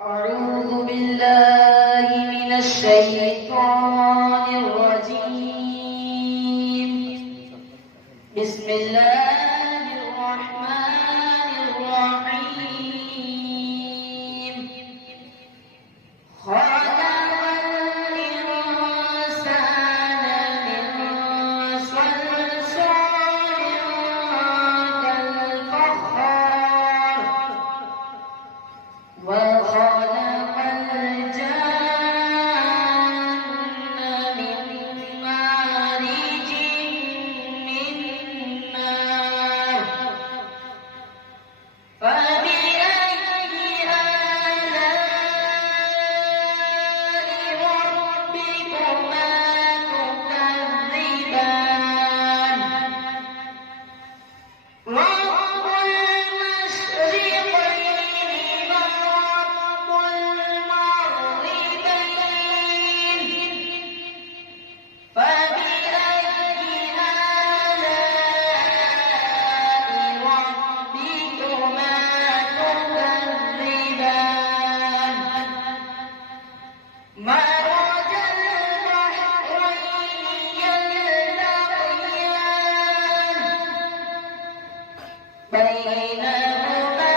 أعوذ بالله من الشيطان الرجيم. بسم الله الرحمن الرحيم. خلق الإنسان من صلصال كالفخار وخلق الجن من مارج من نار فبأي آلاء ربكما تكذبان رب المشرقين ورب المغربين فبأي آلاء ربكما تكذبان مرج البحرين يلتقيان بينهما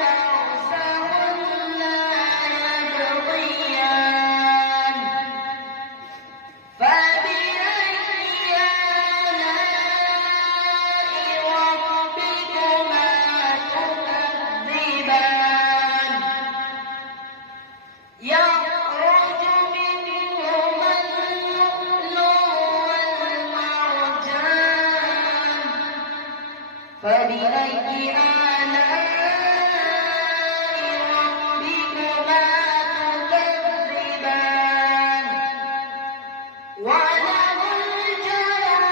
برزخ لا يبغيان فبأي آلاء ربكما تكذبان يخرج منهما اللؤلؤ والمرجان فبأي آلاء ربكما تكذبان وله الجوار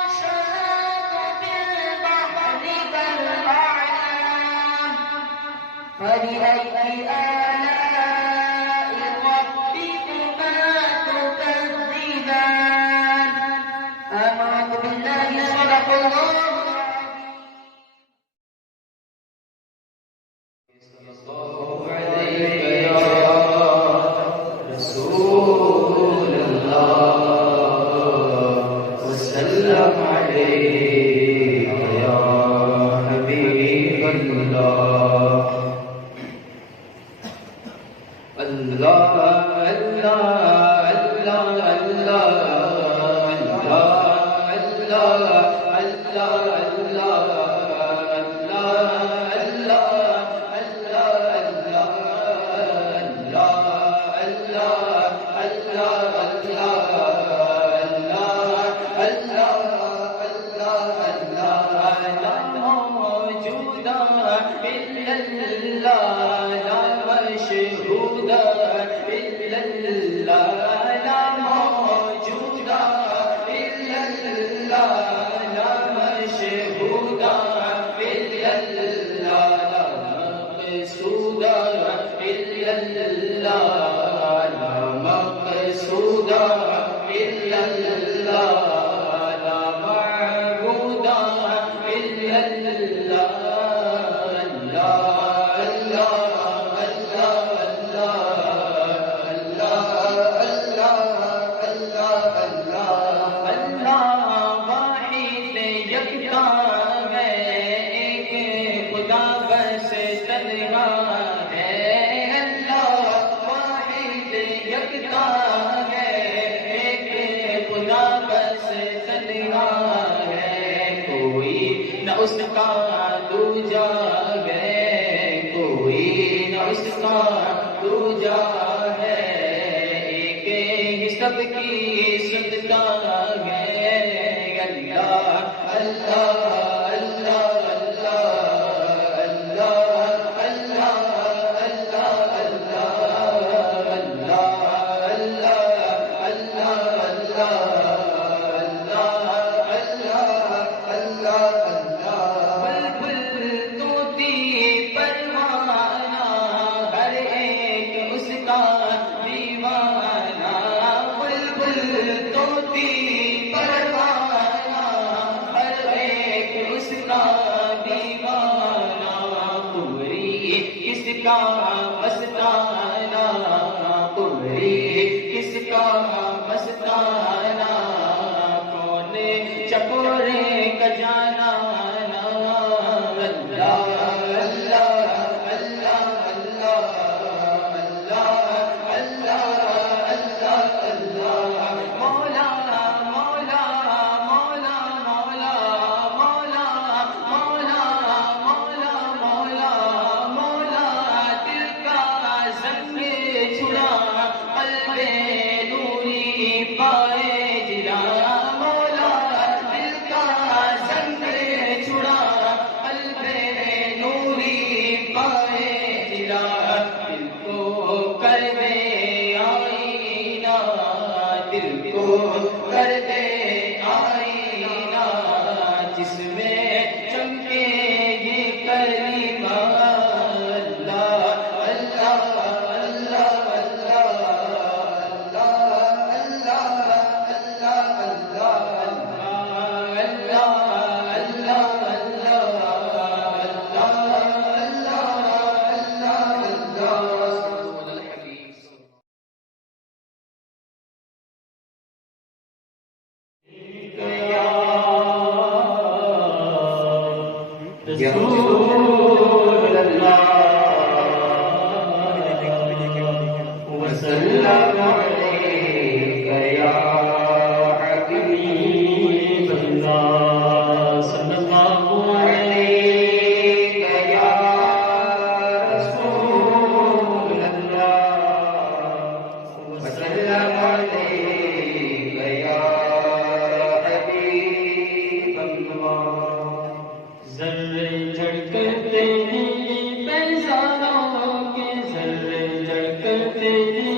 المنشآت في البحر كالأعلام فبأي آلاء ربكما تكذبان آمنت بالله صدق الله بلبل طوطی پروانہ ہر ایک کا مستانہ، قمری کس کا مستانہ، کون چکورے کا جانا، اللہ اللہ اللہ اللہ اللہ اللہ اللہ مولا مولا مولا مولا مولا مولا مولا مولا مولا دل کا زنگ چھڑا قلب نوری پائے جلا، مولا دل کا زنگ چھڑا قلب نوری پائے جلا، دل کو کر دے آئینہ، دل کو کر دے آئینہ، جس میں چمکے یہ کلمہ، اللہ اللہ اللہ اللہ رسول اللہ وسلم علیک یا حبیب اللہ، صلی اللہ علیک یا رسول اللہ وسلم علیک یا حبیب اللہ، ذرے جڑ کر تیری پیزاروں کے، ذرے جڑ کر تیری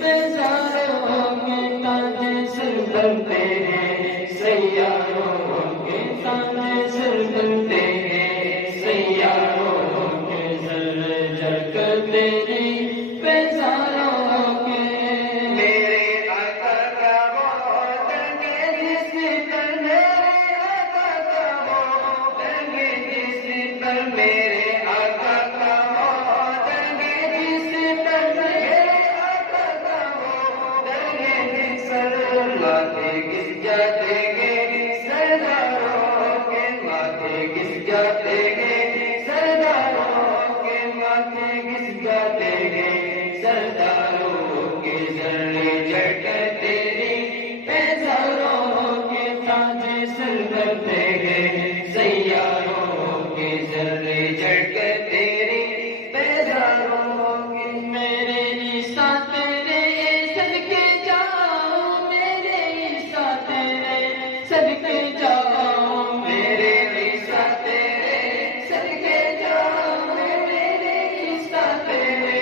پیزاروں کے تاج سر بنتے ہیں سیاروں کے، تاج سر بنتے ہیں سیاروں کے، ذرے جڑ کر تیری پیزاروں کے، میرے آقا کا وہ رنگ جس پر میرے آقا کا وہ رنگ جس پر میرے آقا کا وہ رنگ جس پر میرے آقا کا وہ رنگ جس پر ماتھے گس جاتے گے سرداروں کے، ماتھے گس جاتے گے سرداروں کے، ماتھے گس جاتے گے سرداروں کے، ذرے جڑ کر تیری پیزاروں کے تاج سر بنتے ہیں سیاروں کے، ذرے جڑ کر تیری پیزاروں کے، میرے عیسیٰ تیرے صدقے جاؤ، میرے عیسیٰ تیرے صدقے جاؤ، میرے عیسیٰ تیرے صدقے جاؤ، میرے عیسیٰ تیرے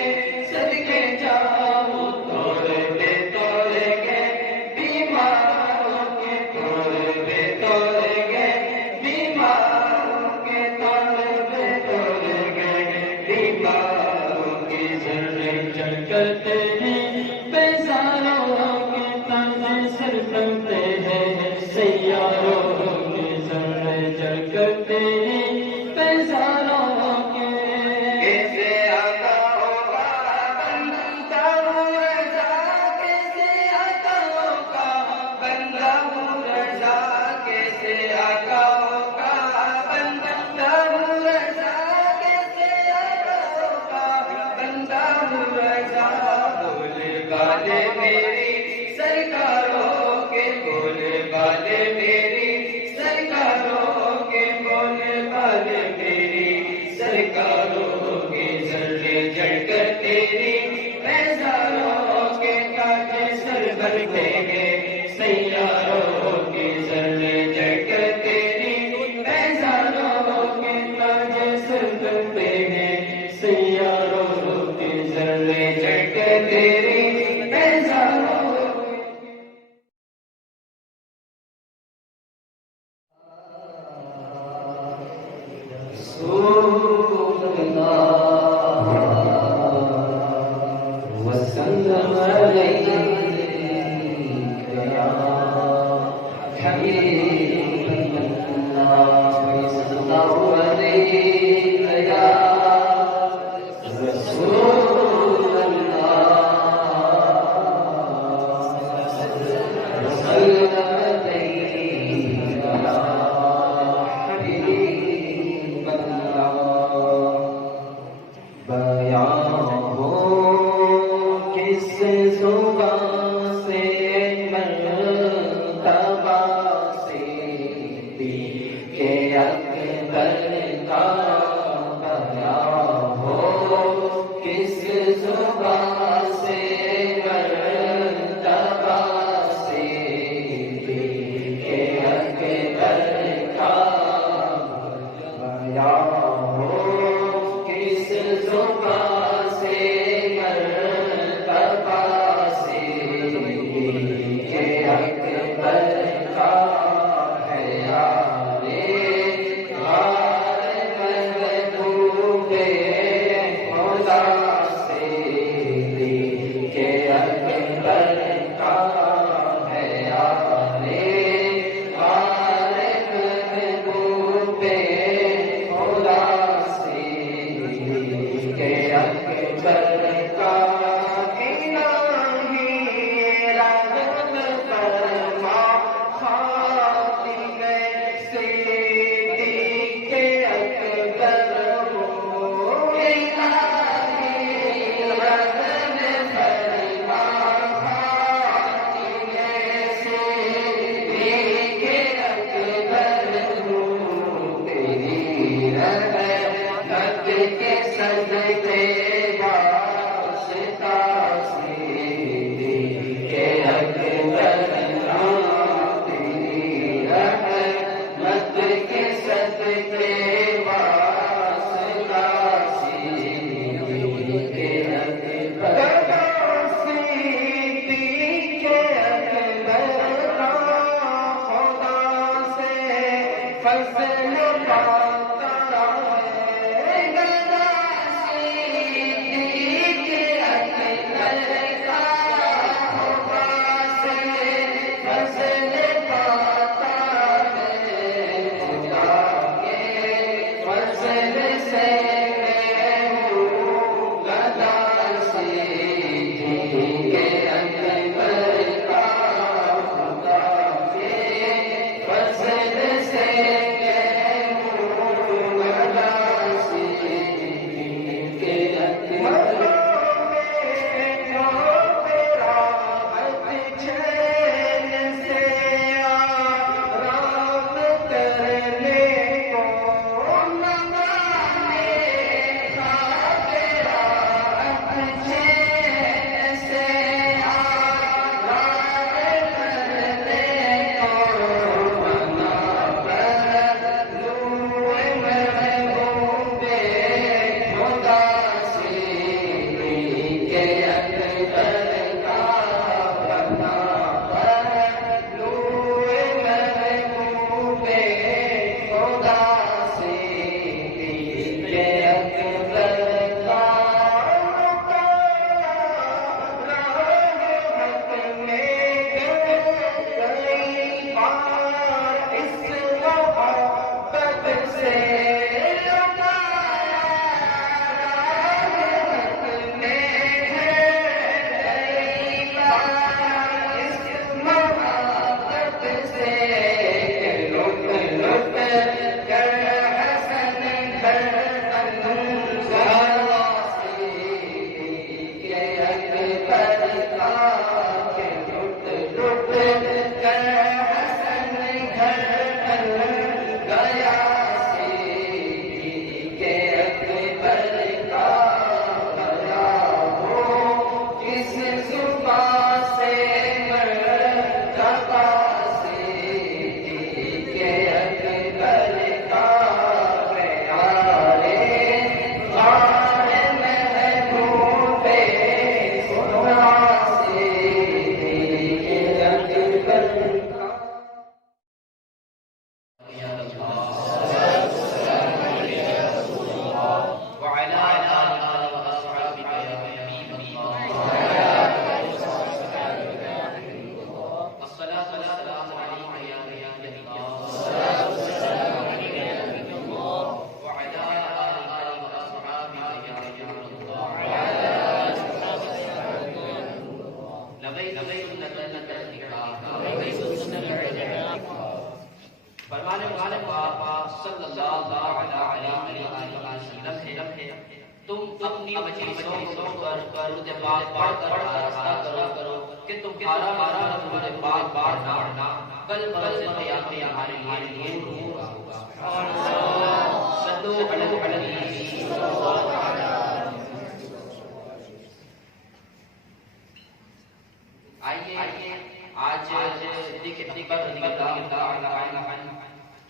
صدقے جاؤ، توڑتے توڑ گئے بیماروں کے، توڑتے توڑ گئے بیماروں کے، توڑتے توڑ گئے بیماروں کے، ذرے جڑ کر تیری پیزاروں کے تاج سر بنتے ہیں سیاروں کے، ذرے جڑ کر تیری پیزاروں کے، کیسے آقا ہوگا بندہ ہوں رضا، کیسے آقا ہوگا بندہ ہوں رضا، کیسے آقا ہوگا بندہ ہوں رضا، کیسے آقا ہوگا بندہ ہوں رضا، بولے والے میری سرکاروں کے، بولے والے میری سرکاروں کے، بولے والے میری سرکاروں کے، ذرے جڑ کر تیری پیزاروں کے تاج سر بنتے ہیں سیاروں کے، ذرے جڑ کر تیری پیزاروں کے تاج سر بنتے ہیں سیاروں کے، ذرے جڑ کر تیری پیزاروں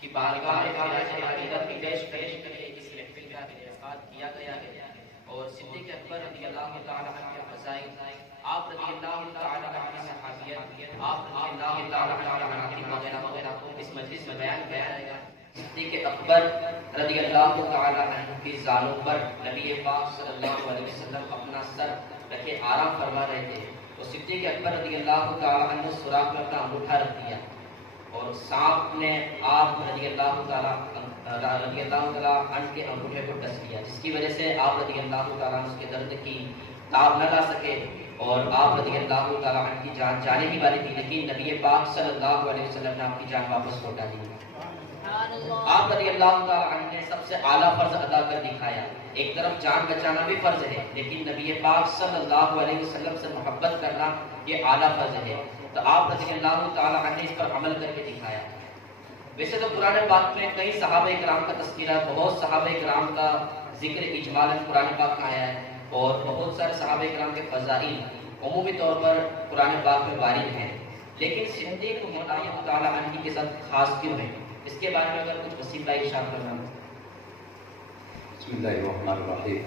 کی بارگاہ میں عقیدت کی پیش کرنے کے لیے اس محفل کا انعقاد کیا گیا ہے اور اور صدیق اکبر رضی اللہ تعالیٰ عنہ کے فضائل، آپ رضی اللہ تعالیٰ عنہ کی صحابیت، آپ رضی اللہ تعالیٰ عنہ کی وغیرہ وغیرہ کو اس مجلس میں بیان کیا جائے گا۔ صدیق اکبر رضی اللہ تعالیٰ عنہ کی زانوں پر نبی پاک صلی اللہ علیہ وسلم اپنا سر رکھے آرام فرما رہے تھے، اور صدیق اکبر رضی اللہ تعالیٰ عنہ نے سوراخ میں اپنا انگوٹھا رکھ دیا، اور سانپ نے آپ رضی اللہ تعالیٰ عنہ کے انگوٹھے کو ڈس لیا، جس کی وجہ سے آپ رضی اللہ تعالیٰ عنہ اس کے درد کی تاب نہ لا سکے، اور آپ رضی اللہ تعالیٰ عنہ کی جان جانے ہی والی تھی، لیکن نبی پاک صلی اللہ علیہ وسلم نے آپ کی جان واپس لوٹا دی۔ آپ رضی اللہ تعالیٰ عنہ نے سب سے اعلیٰ فرض ادا کر دکھایا۔ ایک طرف جان بچانا بھی فرض ہے، لیکن نبی پاک صلی اللہ علیہ وسلم سے محبت کرنا یہ اعلیٰ فرض ہے، تو آپ رضی اللہ تعالیٰ عنہ نے اس پر عمل کر کے دکھایا۔ ویسے تو قرآن پاک میں کئی صحابہ کرام کا تذکرہ، بہت صحابہ کرام کا ذکر اجمالاً قرآن پاک میں آیا ہے، اور بہت سارے صحابہ کرام کے فضائل عمومی طور پر قرآن پاک میں وارد ہیں، لیکن صدیق رضی تعالیٰ عنہ کے ساتھ خاص کیوں ہے، اس کے بارے میں اگر کچھ وسیم بھائی ارشاد کرنا۔ بسم اللہ الرحمن الرحیم،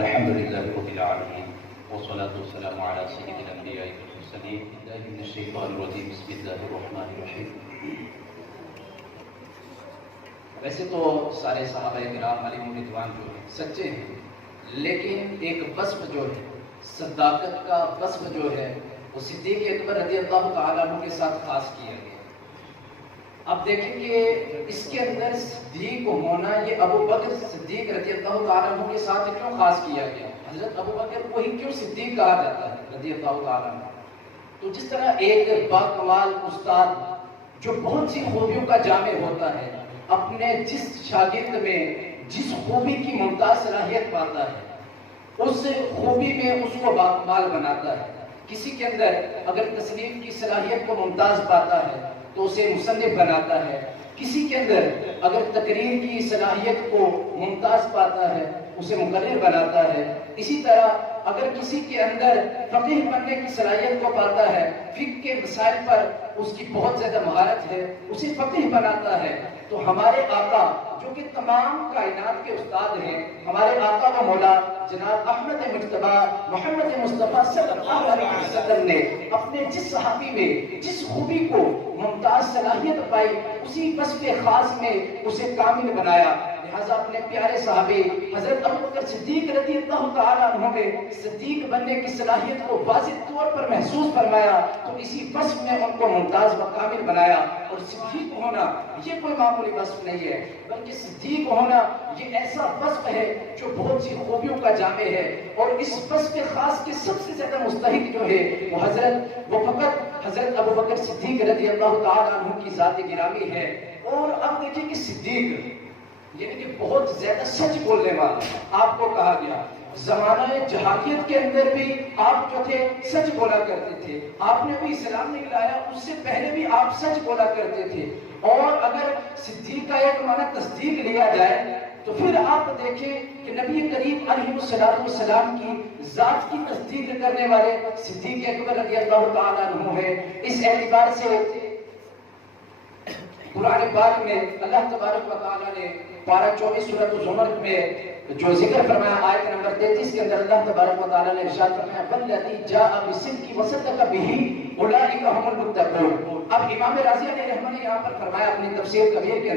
الحمد للہ رب العالمین، والصلاة والسلام علی سید الانبیاء والمرسلین، باللہ من الشیطان الرجیم، بسم اللہ الرحمن الرحیم۔ ویسے تو سارے صحابہ کرام علیہم رضوان جو ہیں سچے ہیں، لیکن ایک وصف جو ہے صداقت کا وصف جو ہے وہ صدیق اکبر رضی اللہ تعالیٰ عنہ کے ساتھ خاص کیا گیا۔ اب دیکھیں کہ اس کے اندر صدیق ہونا یہ ابو بکر صدیق رضی اللہ تعالیٰ عنہ کے ساتھ کیوں خاص کیا گیا؟ حضرت ابو بکر کو ہی کیوں صدیق کہا جاتا ہے رضی اللہ تعالیٰ عنہ؟ تو جس طرح ایک باکمال استاد جو بہت سی خوبیوں کا جامع ہوتا ہے، اپنے جس شاگرد میں جس خوبی کی ممتاز صلاحیت پاتا ہے اس خوبی میں اس کو باکمال بناتا ہے۔ کسی کے اندر اگر تصنیف کی صلاحیت کو ممتاز پاتا ہے تو اسے مصنف بناتا ہے، کسی کے اندر اگر تقریر کی صلاحیت کو ممتاز پاتا ہے اسے مقرر بناتا ہے۔ اسی طرح اگر کسی کے اندر فقیہ بننے کی صلاحیت کو پاتا ہے، فقہ کے مسائل پر اس کی بہت زیادہ مہارت ہے، اسے فقیہ بناتا ہے۔ تو ہمارے آقا جو کہ تمام کائنات کے استاد ہیں، ہمارے آقا و مولا جناب احمد مجتبی محمد مصطفیٰ صلی اللہ علیہ وسلم نے اپنے جس صحابی میں جس خوبی کو ممتاز صلاحیت پائی، اسی وصف خاص میں اسے کامل بنایا۔ لہذا اپنے پیارے صحابی حضرت ابوبکر صدیق رضی اللہ تعالیٰ عنہ میں صدیق بننے کی صلاحیت کو واضح طور پر محسوس فرمایا، تو اسی وصف میں ان کو ممتاز و کامل بنایا۔ اور صدیق ہونا یہ کوئی معمولی وصف نہیں ہے، بلکہ صدیق ہونا یہ ایسا وصف ہے جو بہت سی خوبیوں کا جامع ہے، اور اس وصف خاص کے سب سے زیادہ مستحق جو ہے وہ فقط حضرت ابوبکر صدیق رضی اللہ تعالیٰ عنہ کی ذات گرامی ہے۔ اور اب دیکھیں کہ صدیق یعنی کہ بہت زیادہ سچ بولنے والا آپ کو کہا گیا۔ زمانہ جہالیت کے اندر بھی آپ جو تھے سچ بولا کرتے تھے، آپ نے بھی اسلام نہیں لایا اس سے پہلے بھی آپ سچ بولا کرتے تھے۔ اور اگر صدیق کا ایک معنی تصدیق لیا جائے تو پھر آپ دیکھیں کہ نبی کریم علیہ السلام کی ذات کی تصدیق کرنے والے صدیق اکبر رضی اللہ تعالیٰ عنہ ہے۔ اس اعتبار سے قرآن پاک میں اللہ تبارک و تعالیٰ نے پارہ 24 سورۃ الزمر میں جو ذکر فرمایا آیت نمبر 33 کے اندر اللہ تبارک و تعالیٰ نے ارشاد فرمایا والذی جاء بالصدق وصدق به اولئک هم المتقون۔ اب امام راضی علیہ رحمہ نے یہاں پر فرمایا اپنی تفسیر کبیر کے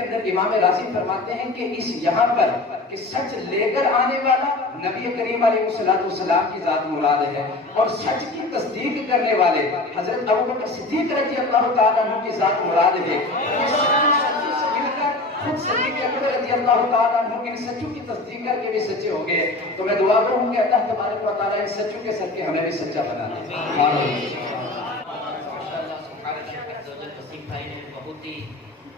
اندر امام راضی فرماتے ہیں کہ اس یہاں پر کہ سچ لے کر آنے والا نبی کریم علیہ السلام کی ذات مراد ہے، اور سچ کی تصدیق کرنے والے حضرت ابوبکر صدیق رضی اللہ تعالیٰ عنہ کی ذات مراد ہے۔ خود صدیق اکبر رضی اللہ تعالیٰ عنہ ان سچوں کی تصدیق کر کے بھی سچے ہو گئے۔ تو میں دعا کروں کہ اللہ تبارک و تعالیٰ ان سچوں کے صدقے ہمیں بھی سچا بنا دے۔ بھائی نے بہت ہی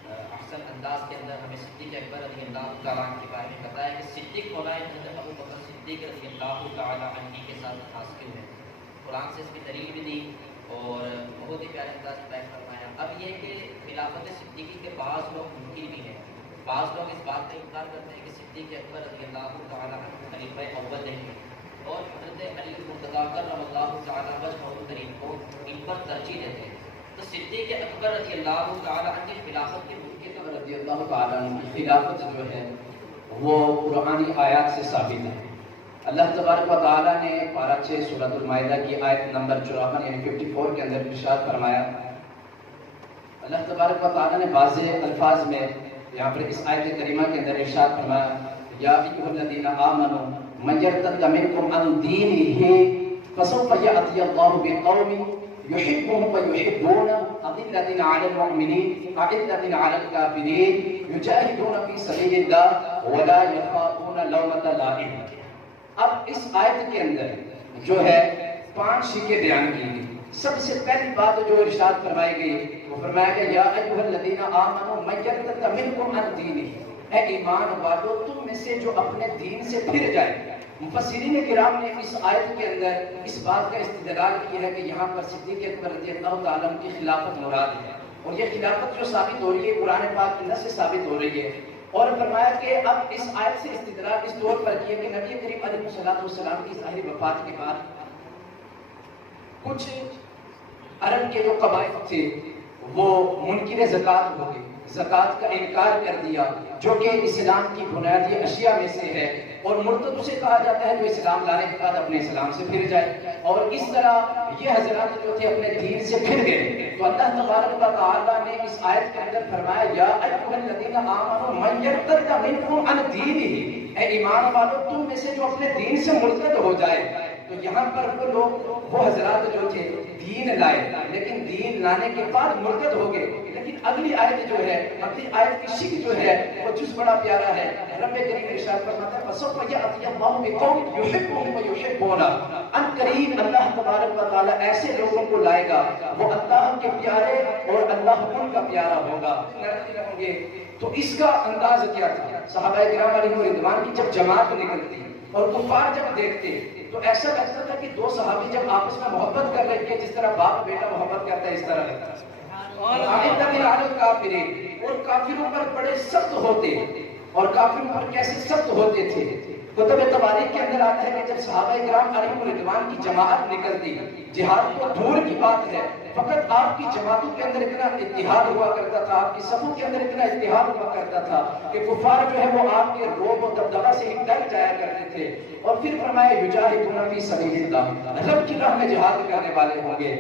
احسن انداز کے اندر ہمیں صدیق اکبر رضی اللہ تعالیٰ عنہ کے بارے میں بتایا کہ صدیق ہونا ہے حضرت ابوبکر صدیق رضی اللہ تعالیٰ عنہ کے ساتھ خاص کیوں ہے، قرآن سے اس کی دلیل بھی دی اور بہت ہی پیارے انداز میں بیان فرمایا۔ اب یہ کہ خلافت صدیقی کے بعض لوگ منکر بھی ہیں، بعض لوگ اس بات کا انکار کرتے ہیں کہ صدیق اکبر رضی اللہ تعالیٰ عنہ خلیفہ اول نہیں، اور حضرت علی مرتضیٰ کرم اللہ تعالیٰ وجہہ الکریم کو ان پر ترجیح دیتے ہیں۔ تو صدیق اکبر رضی اللہ تعالیٰ عنہ کی خلافت کے منکر رضی اللہ تعالیٰ عنہ کی خلافت جو ہے وہ قرآنی آیات سے ثابت ہے۔ اللہ تبارک و تعالیٰ نے پارہ 6 سورۃ المائدہ کی آیت نمبر 54 یعنی 54 کے اندر ارشاد فرمایا، اللہ تبارک و تعالیٰ نے واضح الفاظ میں یہاں پر اس آیت کریمہ کے اندر ارشاد فرمایا، یا ایھا الذین آمنوا من یرتد منکم عن دینہ فسوف یأتی اللہ بقوم یحبهم ویحبون اذلۃ علی المؤمنین اعزۃ علی الکافرین یجاہدون فی سبیل اللہ ولا یخافون لومۃ لائم۔ اب اس آیت کے اندر جو ہے 5 شیکیں بیان کی گئی۔ سب سے پہلی بات جو ارشاد فرمائی گئی وہ فرمایا کہ یا ایھا الذین آمنوا من یرتد منکم عن دینہ، اے ایمان والو تم میں سے جو اپنے دین سے پھر جائے۔ مفسرین کرام نے اس آیت کے اندر اس بات کا استدلال کیا ہے کہ یہاں پر صدیق اکبر رضی اللہ تعالیٰ عنہ کی خلافت مراد ہے، اور یہ خلافت جو ثابت ہو رہی ہے قرآن پاک کی نص سے ثابت ہو رہی ہے۔ اور فرمایا کہ اب اس آیت سے استدلال اس طور پر کیا کہ نبی کریم علیہ الصلوۃ والسلام کی ظاہری وفات کے بعد کچھ عرب کے جو قبائل تھے وہ منکر زکوٰۃ ہو گئے، زکوٰۃ کا انکار کر دیا جو کہ اسلام کی بنیادی اشیاء میں سے ہے، اور مرتد اسے کہا جاتا ہے جو اسلام لانے کے بعد اپنے اسلام سے پھر جائے۔ اور اس طرح یہ حضرات جو تھے اپنے دین سے پھر گئے، تو اللہ تبارک و تعالیٰ نے اس آیت کے اندر فرمایا یا ایھا الذین آمنوا من یرتد منکم عن دینہ، اے ایمان والو تم میں سے جو اپنے دین سے مرتد ہو جائے۔ تو یہاں پر وہ لوگ وہ حضرات جو تھے دین لائے لیکن دین لانے کے بعد مرتد ہو گئے۔ لیکن اگلی آیت جو ہے، اگلی آیت کی شکل جو ہے وہ جز بڑا پیارا ہے۔ رب کریم ارشاد فرماتا ہے فسوف یأتی اللہ بقوم یحبهم ویحبون، ان قریب اللہ تبارک و تعالیٰ ایسے لوگوں کو لائے گا وہ اللہ کے پیارے اور اللہ ان کا پیارا ہوگا، لڑتے رہیں گے۔ تو اس کا انداز کیا تھا؟ صحابہ کرام علیہم رضوان کی جب جماعت نکلتی اور کفار جب دیکھتے تو ایسا لگتا تھا کہ دو صحابی جب آپس میں محبت کر رہے تھے، جس طرح باپ بیٹا محبت کرتا ہے اس طرح لگتا ہے۔ اور کافروں پر بڑے سخت ہوتے، اور کافروں پر کیسے سخت ہوتے تھے؟ کتب تواریخ کے اندر آتا ہے کہ جب صحابہ کرام علیہم رضوان کی جماعت نکلتی، جہاد تو دور کی بات ہے، فقط آپ کی جماعتوں کے اندر اتنا اتحاد ہوا کرتا تھا، آپ کی صفوں کے اندر اتنا اتحاد ہوا کرتا تھا کہ کفار جو ہے وہ آپ کے روب و دبدبہ سے ہی ڈر جایا کرتے تھے۔ اور پھر فرمایا یجاہدون فی سبیل اللہ، رب کی راہ میں جہاد کرنے والے ہوں گے۔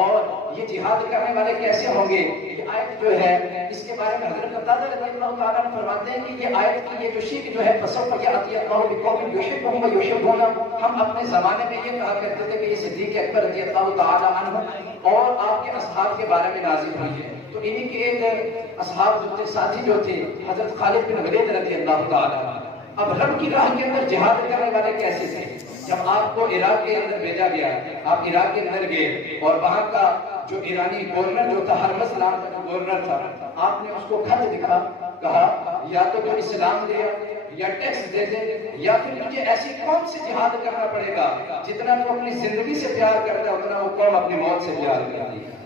اور یہ جہاد کرنے والے کیسے ہوں گے؟ یہ آیت جو ہے اس کے بارے میں حضرت قتادہ رضی اللہ تعالیٰ عنہ فرماتے ہیں کہ یہ آیت کی یہ جو شک جو ہے فسوف یأتی اللہ بقوم یحبهم ویحبون، ہم اپنے زمانے میں یہ کہا کرتے تھے کہ یہ صدیق اکبر رضی اللہ تعالیٰ عنہ اور آپ کے اصحاب کے بارے میں نازل ہوئی ہے۔ تو انہی کے ایک اصحاب جو تھے، ساتھی جو تھے، حضرت خالد بن ولید رضی اللہ تعالیٰ عنہ۔ اب رب کی راہ کے اندر جہاد کرنے والے کیسے تھے؟ جب آپ کو عراق کے اندر بھیجا گیا، آپ عراق کے اندر گئے اور وہاں کا جو ایرانی گورنر جو تھا، ہرمز نام کا جو گورنر تھا، آپ نے اس کو خط لکھا، کہا یا تو تو اسلام دے یا ٹیکس دے دے، یا پھر تجھے ایسی قوم سے جہاد کرنا پڑے گا جتنا تو اپنی زندگی سے پیار کرتا ہے اتنا وہ قوم اپنی موت سے پیار کرتی ہے۔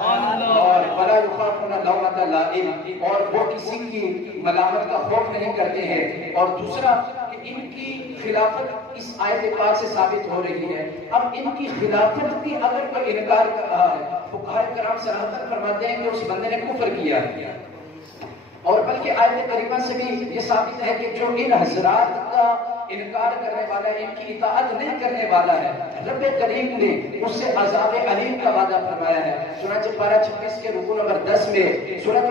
اور ولا یخافون لومۃ لائم، اور وہ کسی کی ملامت کا خوف نہیں کرتے ہیں۔ اور دوسرا کہ ان کی خلافت اس آیت پاک سے ثابت ہو رہی ہے۔ اب ان کی خلافت کی اگر کوئی انکار کر رہا ہے، فقہاء کرام صراحتاً فرماتے ہیں کہ اس بندے نے کفر کیا ہے۔ اور بلکہ آیت کریمہ سے بھی یہ ثابت ہے کہ جو ان حضرات کا انکار کرنے والا ہے، ان کی اطاعت نہیں کرنے والا ہے، رب کریم نے اس سے عذاب علیم کا وعدہ فرمایا ہے۔ چنانچہ پارہ 26 کے رکوع نمبر 10 میں سورۃ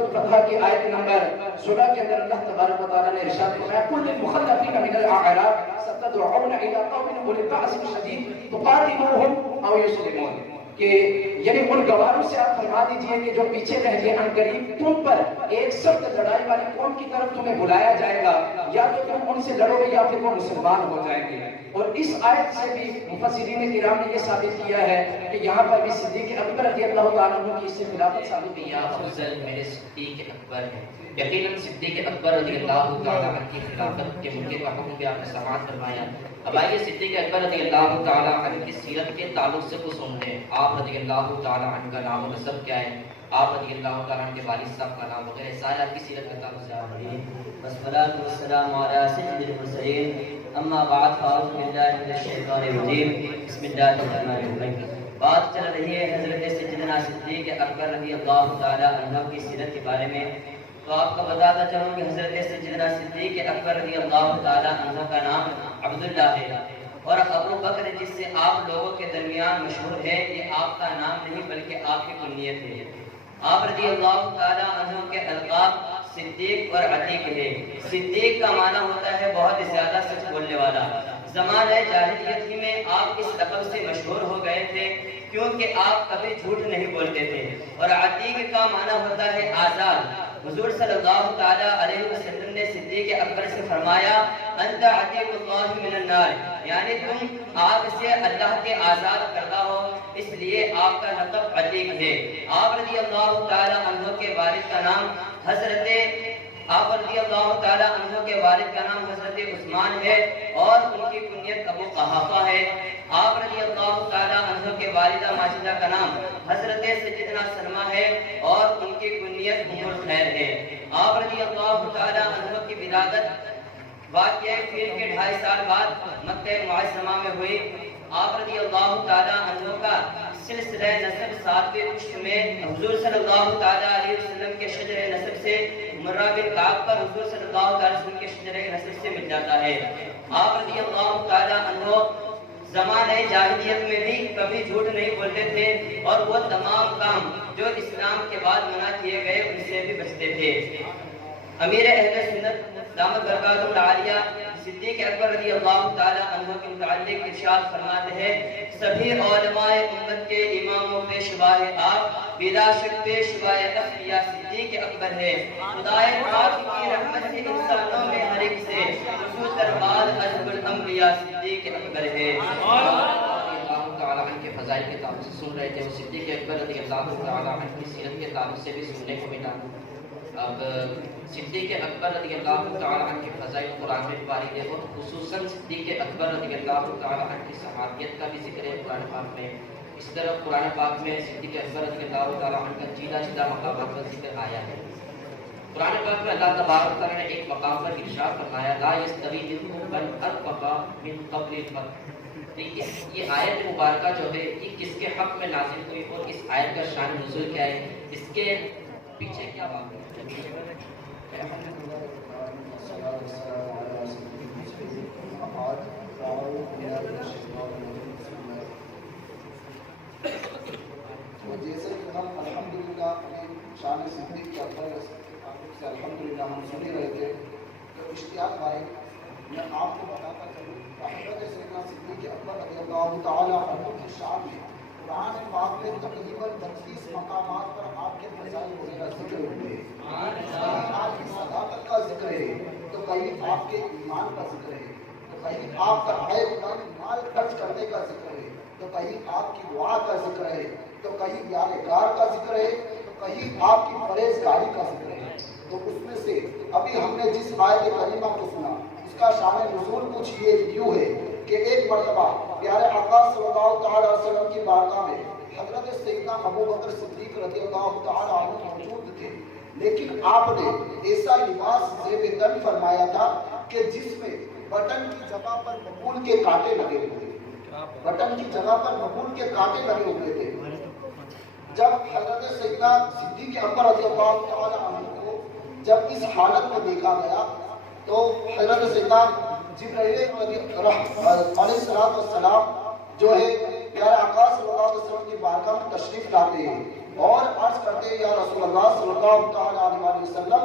الفتح کی آیت نمبر 16 کے اندر اللہ تبارک و تعالیٰ نے ارشاد فرمایا قل للمخلفین من الاعراب ستدعون الى قوم اولی بأس شدید تقاتلوهم او یسلمون، کہ یعنی ان گواروں سے آپ فرما دیجئے کہ جو پیچھے رہ گئے ان قریب تم پر ایک سخت لڑائی والی قوم کی طرف تمہیں بلایا جائے گا، یا تو تم ان سے لڑو گے یا پھر وہ مسلمان ہو جائیں گے۔ اور اس آیت سے بھی مفسرین کرام نے یہ ثابت کیا ہے کہ یہاں پر بھی صدیق اکبر رضی اللہ تعالیٰ عنہ کی اس سے خلافت ثابت یا افضل میرے صدیق اکبر ہے۔ یقیناً صدیق اکبر رضی اللہ تعالیٰ عنہ کی خلافت کے ملک کا حکم بھی آپ نے سماعت فرمایا۔ اب آئیے صدیق اکبر رضی اللہ تعالیٰ عنہ کی سیرت کے تعلق سے کچھ سنتے ہیں۔ آپ رضی اللہ تعالیٰ عنہ کا نام و نسب کیا ہے، آپ رضی اللہ تعالیٰ عنہ کے والد صاحب کا نام وغیرہ سارے آپ کی سیرت کا تعلق سے آپ والصلاة والسلام على سيد المرسلين اما بعد فاعوذ باللہ من الشیطان الرجیم بسم اللہ الرحمن الرحیم۔ بات چل رہی ہے حضرت سیدنا صدیق اکبر رضی اللہ تعالی عنہ کی سیرت کے بارے میں۔ تو آپ کو بتاتا چلوں کہ حضرت سیدنا صدیق اکبر رضی اللہ تعالیٰ عنہ کا نام عبداللہ ہے، اور ابو بکر جس سے آپ لوگوں کے درمیان مشہور ہے، یہ آپ کا نام نہیں بلکہ آپ کی کنیت ہے۔ آپ رضی اللہ تعالیٰ عنہ کے القاب صدیق اور عتیق ہے۔ صدیق کا معنی ہوتا ہے بہت زیادہ سچ بولنے والا۔ زمانہ جاہلیت ہی میں آپ اس لقب سے مشہور ہو گئے تھے کیونکہ آپ کبھی جھوٹ نہیں بولتے تھے۔ اور عتیق کا معنی ہوتا ہے آزاد۔ حضور صلی اللہ تعالیٰ علیہ وسلم نے صدیق اکبر سے فرمایا انت عتیق اللہ من النار، یعنی تم آگ سے اللہ کے آزاد کردہ ہو، اس لیے آپ کا لقب عتیق ہے۔ آپ رضی اللہ تعالیٰ عنہ کے والد کا نام حضرت عثمان ہے اور ان کی کنیت ابو قحافہ ہے۔ آپ رضی اللہ تعالیٰ عنہ کے والدہ ماجدہ کا نام حضرت سیدنا سلمہ ہے اور ان کی کنیت ام الخیر ہے۔ آپ رضی اللہ تعالیٰ عنہ کی ولادت واقعہ فیل کے 2.5 سال بعد مکہ معظمہ میں ہوئی۔ آپ رضی اللہ تعالیٰ عنہ کا سلسلہ نسب 7ویں عشق میں حضور صلی اللہ تعالیٰ علیہ وسلم کے شجر نسب سے مرہ بن کعب پر حضور صلی اللہ تعالیٰ علیہ وسلم کے شجر نسب سے مل جاتا ہے۔ آپ رضی اللہ تعالیٰ عنہ زمانہ جاہلیت میں بھی کبھی جھوٹ نہیں بولتے تھے اور وہ تمام کام جو اسلام کے بعد منع کیے گئے ان سے بھی بچتے تھے۔ امیر اہل سنت دامت برکاتہ العالیہ صدیق اکبر رضی اللہ تعالیٰ عنہ کے متعلق ارشاد فرماتے ہیں سبھی علماء امت کے امام و پیشوا آپ بلا شک پیشوا انبیاء صدیق اکبر ہے۔ خدائے پاک کی رحمت سے انسانوں میں ہر ایک سے خصوص دربار ازب الانبیاء صدیق اکبر ہے۔ اللہ تعالیٰ عنہ کے فضائل کے تعلق سے سن رہے تھے، وہ صدیق اکبر رضی اللہ تعالیٰ عنہ کی سیرت کے تعلق سے بھی سننے کو ملا۔ اب صدیق اکبر رضی اللہ تعالیٰ عنہ کے فضائل قرآن میں وارد ہے اور خصوصاً صدیق اکبر رضی اللہ تعالیٰ عنہ کی صحابیت کا بھی ذکر ہے قرآن پاک میں۔ اس طرح قرآن پاک میں صدیق اکبر رضی اللہ تعالیٰ عنہ کا جیدہ جیدہ مقامات کا ذکر آیا ہے۔ قرآن پاک میں اللہ تبارک تعالیٰ نے ایک مقام پر ارشاد فرمایا لا یستوی منکم من انفق من قبل الفتح۔ یہ آیت مبارکہ جو ہے یہ کس کے حق میں نازل ہوئی اور اس آیت کا شان نزول کیا ہے، اس کے پیچھے کیا بات ہے؟ جیسے کہ ہم الحمدللہ اپنے شان صدیق کے اکبر سے الحمدللہ ہم سن ہی رہے تھے، تو اشتیاق بھائی میں آپ کو بتاتا چلوں کہ حضرت سیدنا صدیق اکبر رضی اللہ تعالیٰ عنہ کی شان میں قرآن پاک میں تقریباً 32 مقامات پر آپ کے فضائل وغیرہ ذکر ہوئے ہیں۔ کہیں آپ کی صداقت کا ذکر ہے تو کہیں آپ کے ایمان کا ذکر ہے، تو کہیں آپ کا مال خرچ کرنے کا ذکر ہے، تو کہیں آپ کی دعا کا ذکر ہے، تو کہیں یادگار کا ذکر ہے، تو کہیں آپ کی پرہیزگاری کا ذکر ہے۔ تو اس میں سے ابھی ہم نے جس آیت کریمہ کو سنا اس کا شان نزول کچھ یہ یوں ہے کہ ایک مرتبہ پیارے آقا صلی اللہ تعالی علیہ وسلم کی بارگاہ میں حضرت سیدنا ابو بکر صدیق رضی اللہ تعالی عنہ موجود تھے، لیکن آپ نے ایسا لباس زیب تن فرمایا تھا کہ جس میں بٹن کی جگہ پر ببول کے کانٹے لگے ہوئے تھے، بٹن کی جگہ پر ببول کے کانٹے لگے ہوئے تھے۔ جب حضرت سیدنا صدیق اکبر رضی اللہ تعالی عنہ کو جب اس حالت میں دیکھا گیا تو حضرت سیدنا جبرائیل علیہ السلام جو ہے پیارے آقا صلی اللہ علیہ وسلم کی بارگاہ میں تشریف لاتے ہیں اور عرض کرتے ہیں یا رسول اللہ صلی اللہ تعالی علیہ وسلم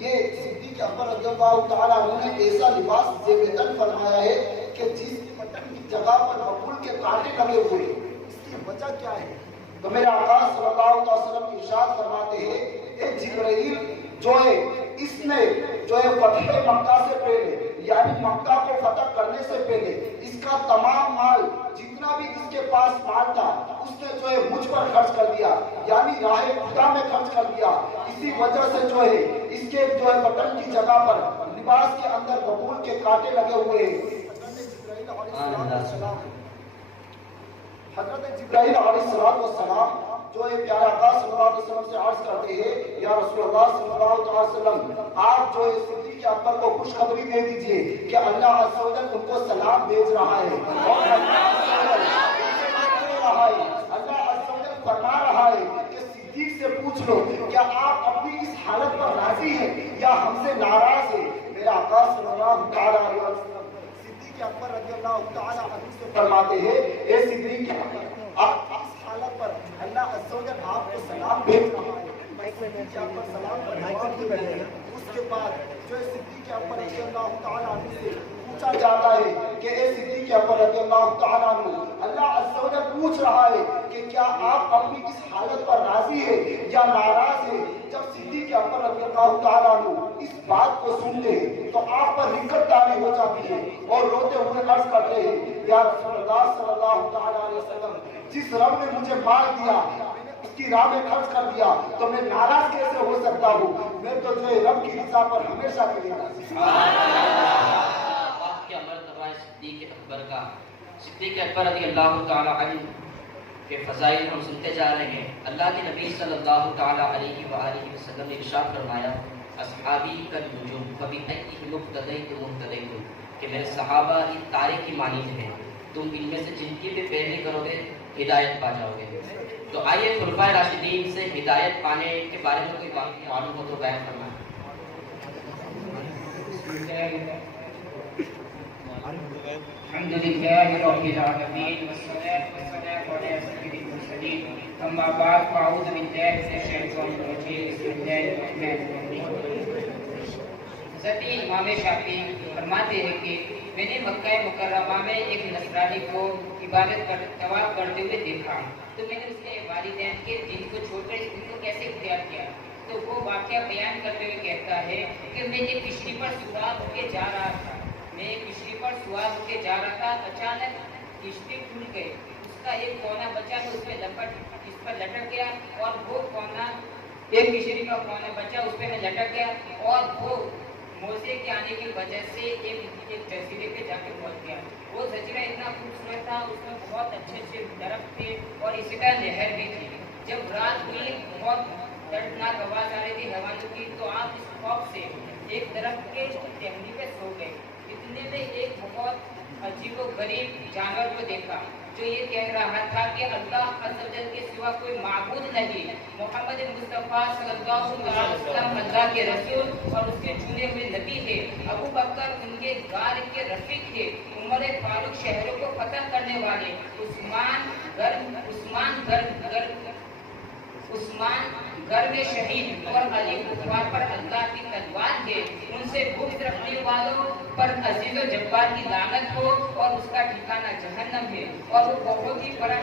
یہ صدیق اکبر رضی اللہ تعالی عنہ نے ایسا لباس زیب تن فرمایا ہے کہ جس کی بٹن کی جگہ پر ببول کے کانٹے لگے ہوئے ہیں، اس کی وجہ کیا ہے؟ تو میرے آقا صلی اللہ علیہ وسلم ارشاد فرماتے ہیں اے جبرائیل جو ہے اس نے جو ہے فتح مکہ سے پہلے یعنی مکہ کو فتح کرنے سے پہلے اس کا تمام مال جتنا بھی اس کے پاس مال تھا اس نے جو ہے مجھ پر خرچ کر دیا، یعنی راہ خدا میں خرچ کر دیا۔ اسی وجہ سے جو ہے اس کے جو ہے بٹن کی جگہ پر لباس کے اندر ببول کے کانٹے لگے ہوئے ہیں۔ حضرت جبرائیل علیہ السلام جو ہے پیارے آقا صلی اللہ علیہ وسلم سے عرض کرتے ہیں یا رسول اللہ صلی اللہ علیہ وسلم آپ جو ہے صدیق اکبر کو خوشخبری دے دیجئے کہ اللہ عز و جل ان کو سلام بھیج رہا ہے اور اللہ عز و جل فرما رہا ہے کہ صدیق سے پوچھ لو کیا آپ اپنی اس حالت پر راضی ہیں یا ہم سے ناراض ہیں؟ میرا آقا صلی اللہ تعالیٰ علیہ وسلم صدیق اکبر رضی اللہ تعالیٰ عنہ سے فرماتے ہیں اے صدیق اکبر آپ اس حالت پر اللہ عز و جل آپ کو سلام بھیج رہا ہے، صدیق اکبر سلام پر جواب دے رہے ہیں۔ اس کے بعد جو صدیق اکبر رضی اللہ تعالیٰ عنہ سے پوچھا جاتا ہے کہ اے صدیق اکبر رضی اللہ تعالیٰ عنہ اللہ عز و جل پوچھ رہا ہے کہ کیا آپ اپنی اس حالت پر راضی ہے یا ناراض ہے؟ جب صدیق اکبر رضی اللہ تعالیٰ عنہ اس بات کو سنتے ہیں تو آپ پر رکت تاری ہو جاتی ہے اور روتے ہوئے عرض کرتے ہیں یا رسول اللہ صلی اللہ تعالیٰ علیہ وسلم جس رب نے مجھے مال دیا میں نے اس کی راہ میں خرچ کر دیا تو میں ناراض کیسے ہو سکتا ہوں؟ میں تو جو ہے رب کی رضا پر ہمیشہ کے لیے راضی ہوں۔ واقعہ مرتبہ صدیق اکبر کا، صدیق اکبر رضی اللہ تعالی عنہ کے فضائل ہم سنتے جا رہے ہیں۔ اللہ کے نبی صلی اللہ تعالی علیہ وآلہ وسلم نے ارشاد فرمایا اصحابی کالنجوم فبأیہم اقتدیتم اہتدیتم، کہ میرے صحابہ یہ تارے کی مانند ہیں، تم ان میں سے جن کی بھی پیروی کرو گے ہدایت پا جاؤ گے۔ تو آئیے خلفائے راشدین سے ہدایت پانے کے بارے میں کوئی بات معلوم ہو تو بیان فرمائیں۔ الحمد لله رب العالمين والصلاة والسلام على سيد المرسلين أما بعد فأعوذ بالله من الشيطان الرجيم بسم الله الرحمن الرحيم۔ حضرت امام شافعی فرماتے ہیں کہ میں نے مکہ مکرمہ میں ایک نصرانی کو طواف کرتے ہوئے دیکھا تو میں نے اس کے والدین کے دین کو چھوڑ کر اس دین کو کیسے اختیار کیا؟ تو وہ واقعہ بیان کرتے ہوئے کہتا ہے کہ میں ایک کشتی پر سوار ہو کے جا رہا تھا، اچانک کشتی ٹوٹ گئی، اس کا ایک کونا بچا تو اس پر لٹک گیا اور وہ کونا ایک کشتی کا کونا بچا اس پہ میں لٹک گیا اور وہ موزے کے آنے کی وجہ سے ایک جزیرے پہ جا کے پہنچ گیا۔ وہ جزیرہ اتنا خوبصورت تھا، اس میں بہت اچھے درخت تھے اور اسی طرح نہر بھی تھی۔ جب رات ہوئی بہت دردناک آواز آ رہی تھی حوالوں کی تو آپ اس خوف سے ایک درخت کے ٹہنی پہ سو گئے۔ اتنے میں ایک بہت عجیب و غریب جانور کو دیکھا جو یہ کہہ رہا تھا کہ اللہ عز و جل کے سوا کوئی معبود نہیں، محمد مصطفیٰ صلی اللہ علیہ وسلم اللہ کے رسول اور اس کے چنے ہوئے نبی تھے۔ ابو بکر ان کے غار کے رفیق تھے، عمر فاروق شہروں کو فتح کرنے والے، عثمان گھر میں شہید اور علی کفار پر اللہ کی تلوار ہے۔ ان سے بغض رکھنے والوں پر عزیز و جبار کی لعنت ہو اور اس کا ٹھکانہ جہنم ہے اور وہ بہت ہی بڑا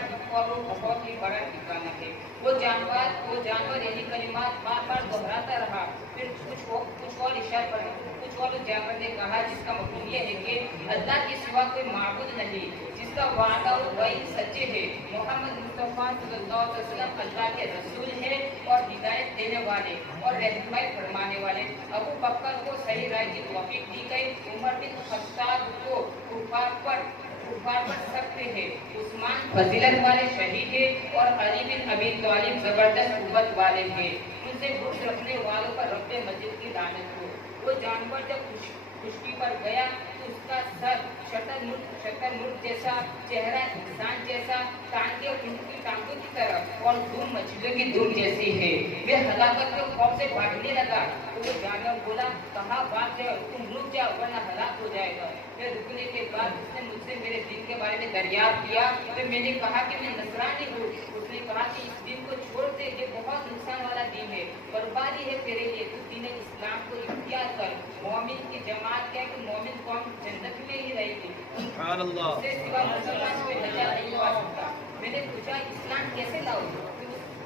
ٹھکانہ ہے۔ وہ جانور یعنی کلمات بار بار دہراتا رہا، پھر کچھ اور اشارہ پر کچھ اور جانور نے کہا جس کا مفہوم یہ ہے کہ اللہ کے سوا کوئی معبود نہیں، جس کا وعدہ وہی سچے ہے، محمد مصطفیٰ صلی اللہ علیہ وسلم اللہ کے رسول ہے اور ہدایت دینے والے اور رہنمائی فرمانے والے۔ ابو بکر کو صحیح رائے کی توفیق دی گئی، عمر بن خطاب کو کفار پر سخت ہے، عثمان فضیلت والے شہید ہے اور علی بن ابی طالب زبردست قوت والے ہیں۔ ان سے بغض رکھنے والوں پر رب مجید کی لعنت ہو۔ وہ جانور جب خشکی پر گیا تو اس کا سر شتر مرغ جیسا، چہرہ انسان جیسا، ٹانگیں ان کی ٹانگوں کی طرح اور دم مچھلیوں کی دم جیسی ہے۔ وہ ہلاکت کے خوف سے بھاگنے لگا تو وہ جانور بولا کہاں بھاگ جاؤ، تم رک جاؤ ورنہ ہلاک ہو جائے گا۔ پھر رکنے کے بعد اس نے مجھ سے میرے دین کے بارے میں دریافت کیا تو میں نے کہا کہ میں نصرانی ہوں۔ اس نے کہا کہ اس دین کو چھوڑ دے، یہ بہت نقصان والا دین ہے، بربادی ہے تیرے لیے، تو دین اسلام کو اختیار کر۔ مومن کی جماعت کیا کہ مومن قوم جنت میں ہی رہے گی، سبحان اللہ، اس سے سوا مسلمان کوئی نجات نہیں پا سکتا۔ میں نے پوچھا اسلام کیسے لاؤ؟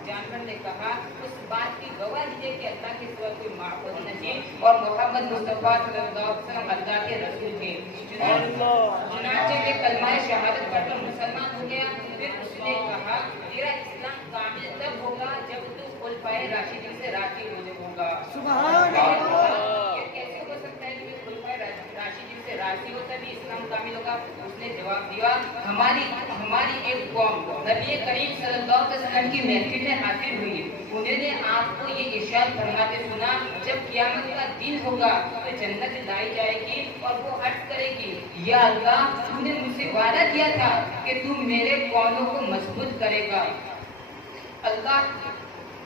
جانور نے کہا اس بات کی گواہی ہے کہ اللہ کے سوا کوئی معبود نہیں اور محمد مصطفیٰ صلی اللہ علیہ وسلم اللہ کے رسول ہیں۔ چنانچہ وہ کلمہ شہادت پڑھ کر مسلمان ہو گیا۔ پھر اس نے کہا تیرا اسلام کامل تب ہوگا جب تو خلفائے راشدین سے راضی ہوگا۔ سبحان اللہ، یہ کیسے ہو سکتا ہے کہ خلفائے راشدین سے راضی ہو تبھی اسلام کامل ہوگا؟ اس نے جواب دیا ہماری ایک قوم نبی کریم صلی اللہ علیہ وسلم کی محفل میں حاضر ہوئی، انہوں نے آپ کو یہ ارشاد فرماتے سنا جب قیامت کا دن ہوگا تو جنت لائی جائے گی اور وہ عرض کرے گی یا اللہ تو نے مجھ سے وعدہ کیا تھا کہ تم میرے قولوں کو مضبوط کرے گا، اللہ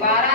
12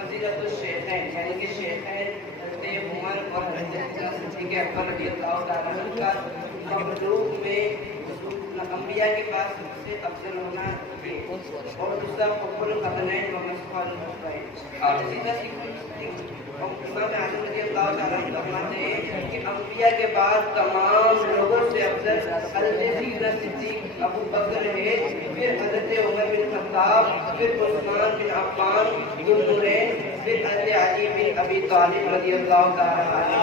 فضیلت الشیخین یعنی کہ شیخین حضرت عمر اور حضرت صدیق اکبر رضی اللہ تعالیٰ عنہ کا مخلوق میں انبیاء کے پاس سب سے افضل ہونا اور دوسرا حب القرنین و مصطفیٰ المصطفین. اور اسی طرح امام اعظم رضی اللہ تعالیٰ عنہ فرماتے ہیں کہ انبیاء کے بعد تمام لوگوں سے افضل حضرت سیدنا صدیق ابو بکر ہے، پھر حضرت عمر بن خطاب، پھر عثمان بن عفان ذو النورین، پھر حضرت علی بن ابی طالب رضی اللہ تعالیٰ عنہ.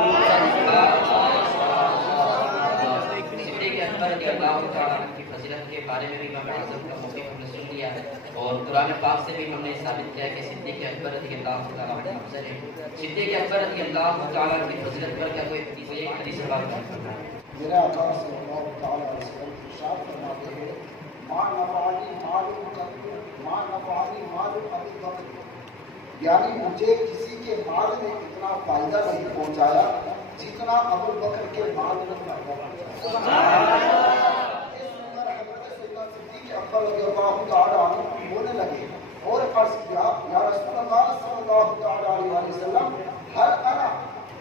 صدیق اکبر رضی اللہ تعالیٰ عنہ کی فضیلت کے بارے میں بھی امام اعظم کا موقف ہم نے سن لیا ہے، اور قرآن پاک سے بھی ہم نے ثابت کیا کہ صدیق اکبر رضی اللہ تعالیٰ عنہ افضل ہے. صدیق اکبر رضی اللہ تعالیٰ عنہ کی فضیلت پر کیا کوئی حدیث بات کرنا ہے؟ میرے آقا صلی اللہ تعالیٰ علیہ وسلم ارشاد فرماتے ہیں ما نفعنی مال ابی بکر، یعنی مجھے کسی کے مال نے اتنا فائدہ نہیں پہنچایا جتنا ابو بکر کے مال نے فائدہ اکبر رضی اللہ تعالیٰ عنہ بولنے لگے اور عرض کیا یا رسول اللہ صلی اللہ تعالیٰ علیہ وسلم ہر انا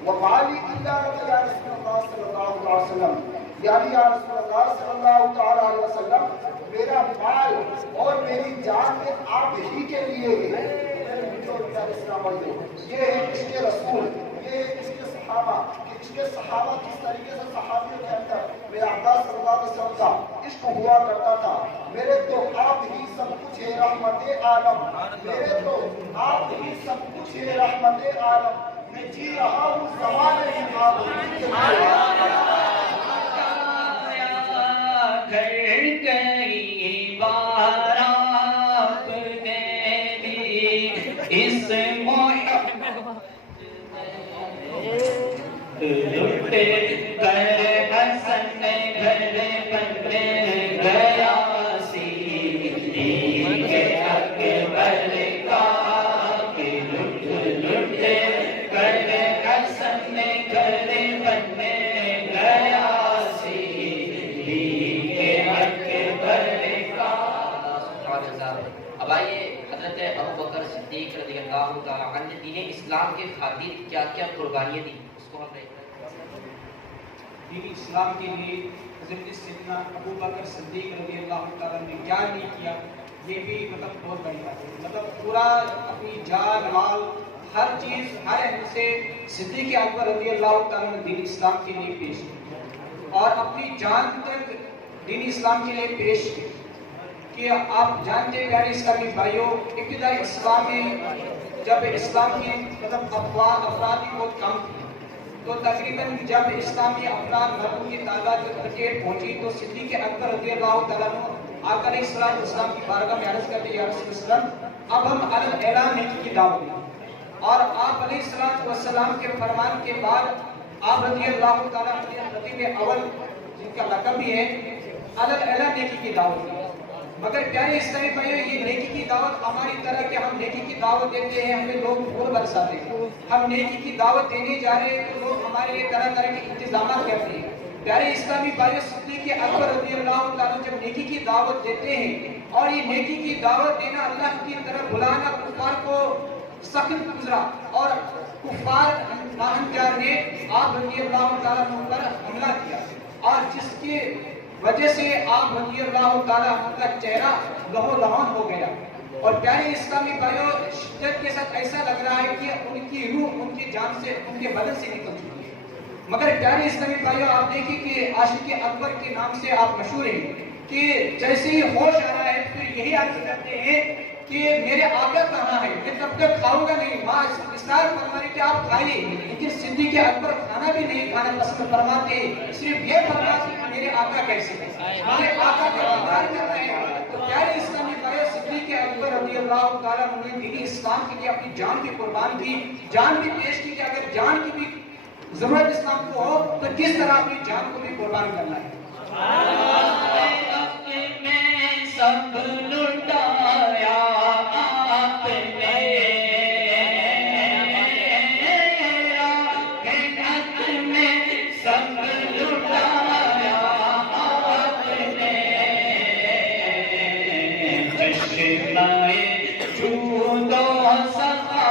ومالی الا لک یا رسول اللہ صلی اللہ علیہ وسلم، یعنی یا رسول اللہ صلی اللہ تعالیٰ علیہ وسلم میرا مال اور میری جان میں آپ ہی کے لیے ہے. یہ ہے عشق رسول، یہ ہے عشق صحابہ. عشق صحابہ کس طریقے سے صحابیوں کے اندر میرے آقا صلی اللہ علیہ وسلم کا عشق ہوا کرتا تھا. میرے تو آپ ہی سب کچھ ہے رحمت عالم، میرے تو آپ ہی سب کچھ ہے رحمت عالم، میں جی رہا ہوں زمانے میں آپ ہی کے اس لٹ کر حسن گھر بن گیا صدیق اکبر کا کہ لٹ کر حسن گھر بن گیا صدیق اکبر کا. اب آئیے حضرت ابوبکر صدیق رضی اللہ تعالیٰ عنہ دین اسلام کے خاطر کیا کیا قربانیاں دی اس کو ہم دیکھتے ہیں. دین اسلام کے لیے حضرت سیدنا ابوبکر صدیق رضی اللہ تعالیٰ نے کیا نہیں کیا، یہ بھی بہت بڑی بات ہے. پورا اپنی جان مال ہر چیز ہر اہم سے صدیق اکبر رضی اللہ تعالیٰ نے دین اسلام کے لیے پیش کی اور اپنی جان تک دین اسلام کے لیے پیش کی. کہ آپ جانتے ہیں پیارے اسلامی بھائیوں، ابتدائی اسلام میں جب اسلام کی افراد ہی بہت کم تھے، تو تقریباً جب اسلامی افراد مردوں کی تعداد جب 38 پہنچی تو صدیق اکبر رضی اللہ تعالیٰ عنہ آقا علیہ السلام کی بارگاہ میں عرض کرتے یا رسول اللہ اب ہم اعلان نیکی کی دعوت دیں. اور آپ علیہ السلام کے فرمان کے بعد آپ رضی اللہ تعالیٰ رتیب اول جن کا لقب بھی ہے اعلان نیکی کی دعوت دیں. مگر پیارے اسلامی بھائیوں، یہ نیکی کی دعوت ہماری طرح کہ ہم نیکی کی دعوت دیتے ہیں ہمیں لوگ پھول برساتے ہیں. ہم نیکی کی دعوت دینے جا رہے ہیں تو لوگ ہمارے لیے طرح طرح کے انتظامات کرتے ہیں. پیارے اسلامی بھائیوں، صدیق اکبر رضی اللہ تعالیٰ جب نیکی کی دعوت دیتے ہیں اور یہ نیکی کی دعوت دینا اللہ کی طرف بلانا کفار کو سخت گزرا اور کفار ناہنجار نے آپ رضی اللہ تعالیٰ پر حملہ کیا اور جس کی وجہ سے آپ رضی اللہ تعالیٰ کا چہرہ لہو لہان ہو گیا. اور پیارے اسلامی بھائیوں، شدت کے ساتھ ایسا لگ رہا ہے کہ ان کی روح ان کی جان سے ان کے بدن سے نکل چکی ہے. مگر پیارے اسلامی بھائیوں، آپ دیکھیں کہ عاشق اکبر کے نام سے آپ مشہور ہیں کہ جیسے ہی ہوش آ رہا ہے پھر یہی عرض کرتے ہیں کہ میرے آقا کہاں ہے، میں تب تک کھاؤں گا نہیں. ماں اصرار فرمانے کہ آپ کھائیے، لیکن صدیق اکبر کھانا بھی نہیں کھانا پسند فرماتے، صرف یہ فرماتے کہ میرے آقا کیسے ہیں، میرے آقا کا دیدار کر رہے ہیں. تو پیارے اسلامی بھائیوں، صدیق اکبر رضی اللہ تعالیٰ عنہ نے دین اسلام کے لیے اپنی جان کی قربان دی، جان بھی پیش کی کہ اگر جان کی بھی ضرورت اسلام کو ہو تو کس طرح اپنی جان کو بھی قربان کرنا ہے. سب لٹایا آپ نے میں سب لٹایا آپ نے چشمائے جود و سخا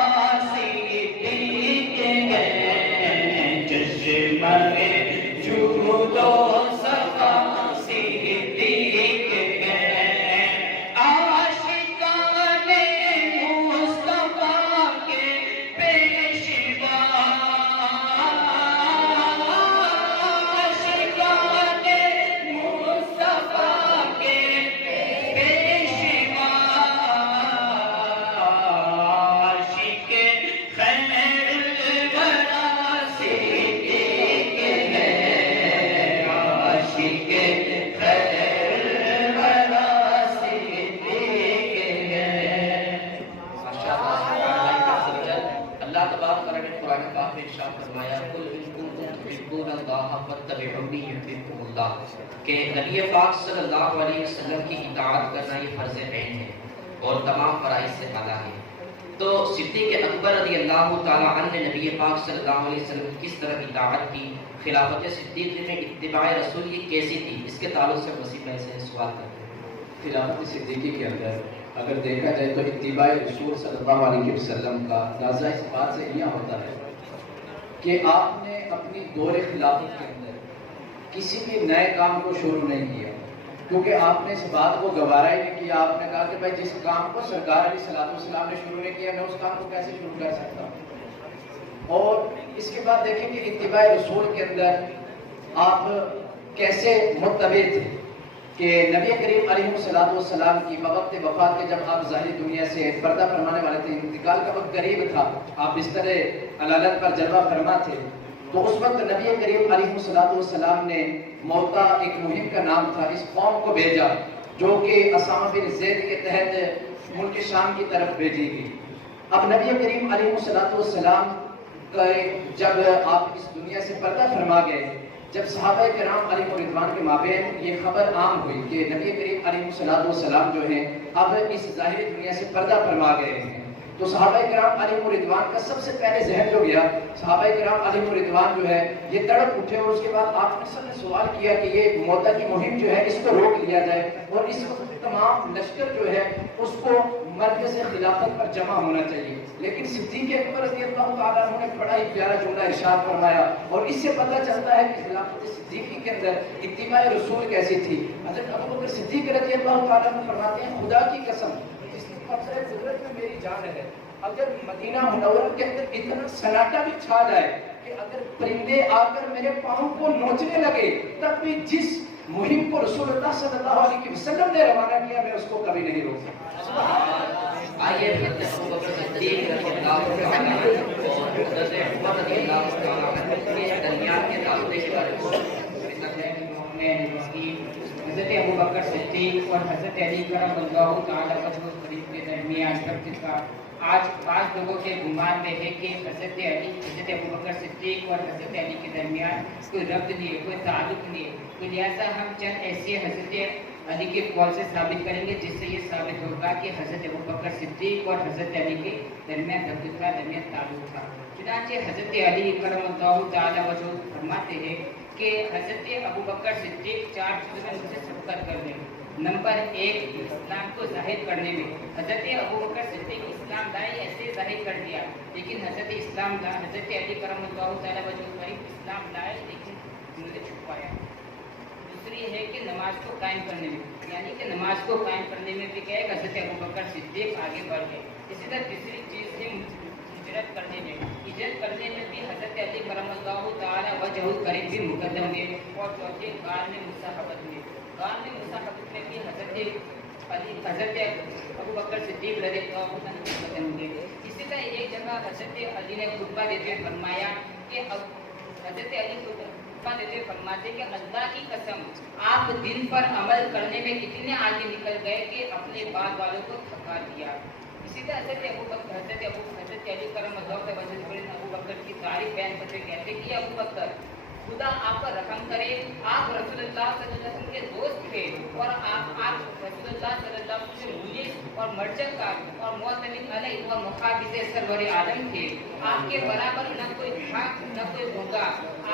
فاتبعونی یحببکم اللہ کہ نبی پاک صلی اللہ علیہ وسلم کی اطاعت کرنا یہ فرض عین ہے اور تمام فرائض سے اعلیٰ ہے۔ تو صدیق اکبر رضی اللہ تعالیٰ عنہ نے نبی پاک صلی اللہ علیہ وسلم کی کس طرح اطاعت کی، خلافت صدیق میں اتباع رسول یہ کیسی تھی، اس کے تعلق سے وسیع میں سے سوال کرتے ہیں۔ خلافت صدیقی کے اندر اگر دیکھا جائے تو اتباع رسول صلی اللہ علیہ وسلم کا اندازہ اس بات سے یہ ہوتا ہے کہ آپ نے اپنی دور خلافت کے اندر کسی بھی نئے کام کو شروع نہیں کیا، کیونکہ آپ نے اس بات کو گوارا ہی نہیں کیا۔ آپ نے کہا کہ بھائی جس کام کو سرکار علیہ الصلوۃ والسلام نے شروع نہیں کیا میں اس کام کو کیسے شروع کر سکتا ہوں۔ اور اس کے بعد دیکھیں کہ اتباع رسول کے اندر آپ کیسے متبع تھے کہ نبی کریم علیہ الصلوۃ والسلام کی بوقت وفات کے جب آپ ظاہری دنیا سے پردہ فرمانے والے تھے، انتقال کا وقت قریب تھا، آپ بستر علالت پر جلوہ فرما تھے، تو اس وقت نبی کریم علیہ الصلوۃ والسلام نے موتا ایک مہم کا نام تھا اس قوم کو بھیجا جو کہ اسامہ بن زید کے تحت ملک شام کی طرف بھیجی گئی۔ اب نبی کریم علیہ الصلوۃ والسلام جب آپ اس دنیا سے پردہ فرما گئے، جب صحابہ کرام علیہ رضوان کے مابین یہ خبر عام ہوئی کہ نبی کریم علیہ الصلوۃ والسلام جو ہیں اب اس ظاہری دنیا سے پردہ فرما گئے ہیں، تو صحابہ کرام علیہ رضوان کا سب سے پہلے ذہن جو گیا، صحابہ کرام علیہ رضوان جو ہے یہ تڑپ اٹھے اور اس کے بعد آپ نے سب نے سوال کیا کہ یہ موتا کی مہم جو ہے اس کو روک لیا جائے اور اس وقت تمام لشکر جو ہے اس کو مرکز خلافت پر جمع ہونا چاہیے۔ لیکن صدیق اکبر رضی اللہ تعالیٰ عنہ نے بڑا ہی پیارا جملہ ارشاد فرمایا اور اس سے پتہ چلتا ہے کہ خلافت صدیقی کے اندر اتباع رسول کیسی تھی۔ حضرت ابوبکر صدیق رضی اللہ تعالیٰ عنہ فرماتے ہیں خدا کی قسم جس کی قبضہ قدرت میں میری جان ہے، اگر مدینہ منورہ کے اندر اتنا سناٹا بھی چھا جائے کہ اگر پرندے آ کر میرے پاؤں کو نوچنے لگے تب بھی جس مہم کو رسول اللہ صلی اللہ علیہ وسلم نے روانہ کیا میں اس کو کبھی نہیں روک سکتا۔ آئیے ابوبکر صدیق رضی اللہ تعالیٰ عنہ اور حضرت عمر رضی اللہ تعالیٰ عنہ کے درمیان کے تعلق کے بارے میں حضرت ابوبکر صدیق اور حضرت علی کرم اللہ تعالیٰ وجہ قریب کے درمیان سب کا آج بعض لوگوں کے گمان میں ہے کہ حضرت ابوبکر صدیق اور حضرت علی کے درمیان کوئی ربط نہیں ہے، کوئی تعلق نہیں ہے، تو لہٰذا ہم چند ایسے حضرت علی کے قول سے ثابت کریں گے جس سے یہ ثابت ہوگا کہ حضرت ابوبکر صدیق اور حضرت علی کے درمیان ربط کا درمیان تعلق تھا۔ چنانچہ حضرت علی کرم اللہ تعالیٰ وجہ فرماتے ہیں کہ حضرت ابوبکر صدیق 4 چیزوں میں مجھ سے سبقت کر لیں۔ نمبر 1 اسلام کو ظاہر کرنے میں حضرت ابوبکر صدیق اسلام لائے ایسے ظاہر کر دیا، لیکن حضرت علی کرم اللہ تعالیٰ وجہ قریب اسلام لائے لیکن انہوں نے چھپایا۔ دوسری ہے کہ نماز کو قائم کرنے میں، یعنی کہ نماز کو قائم کرنے میں بھی کیا ہے حضرت ابوبکر صدیق آگے بڑھ گئے۔ اسی طرح تیسری چیز ہے ہجرت کرنے میں، ہجرت کرنے میں بھی حضرت علی کرم اللہ تعالیٰ وجہ قریب بھی مقدم ہے، اور چوتھے غار میں مصاحبت میں مصاحبت میں بھی حضرت ابوبکر صدیق رضی اللہ عنہ مقدم ہوئے۔ اسی طرح ایک جگہ حضرت علی نے خطبہ دیتے فرمایا کہ حضرت علی خطبہ دیتے فرماتے کہ اللہ کی قسم آپ دن پر عمل کرنے میں اتنے آگے نکل گئے کہ اپنے بعد والوں کو تھکا دیا۔ اسی طرح حضرت علی کرم اللہ وجہ ابوبکر کی تعریف بیان کرتے کہتے کہ ابوبکر خدا آپ پر رحم کرے، آپ رسول اللہ صلی اللہ علیہ وسلم کے دوست تھے اور آپ رسول اللہ صلی اللہ علیہ وسلم سے مونس اور مرچک کا اور معتمد علیہ اور مخابز سرور عالم تھے۔ آپ کے برابر نہ کوئی حق نہ کوئی ہوگا۔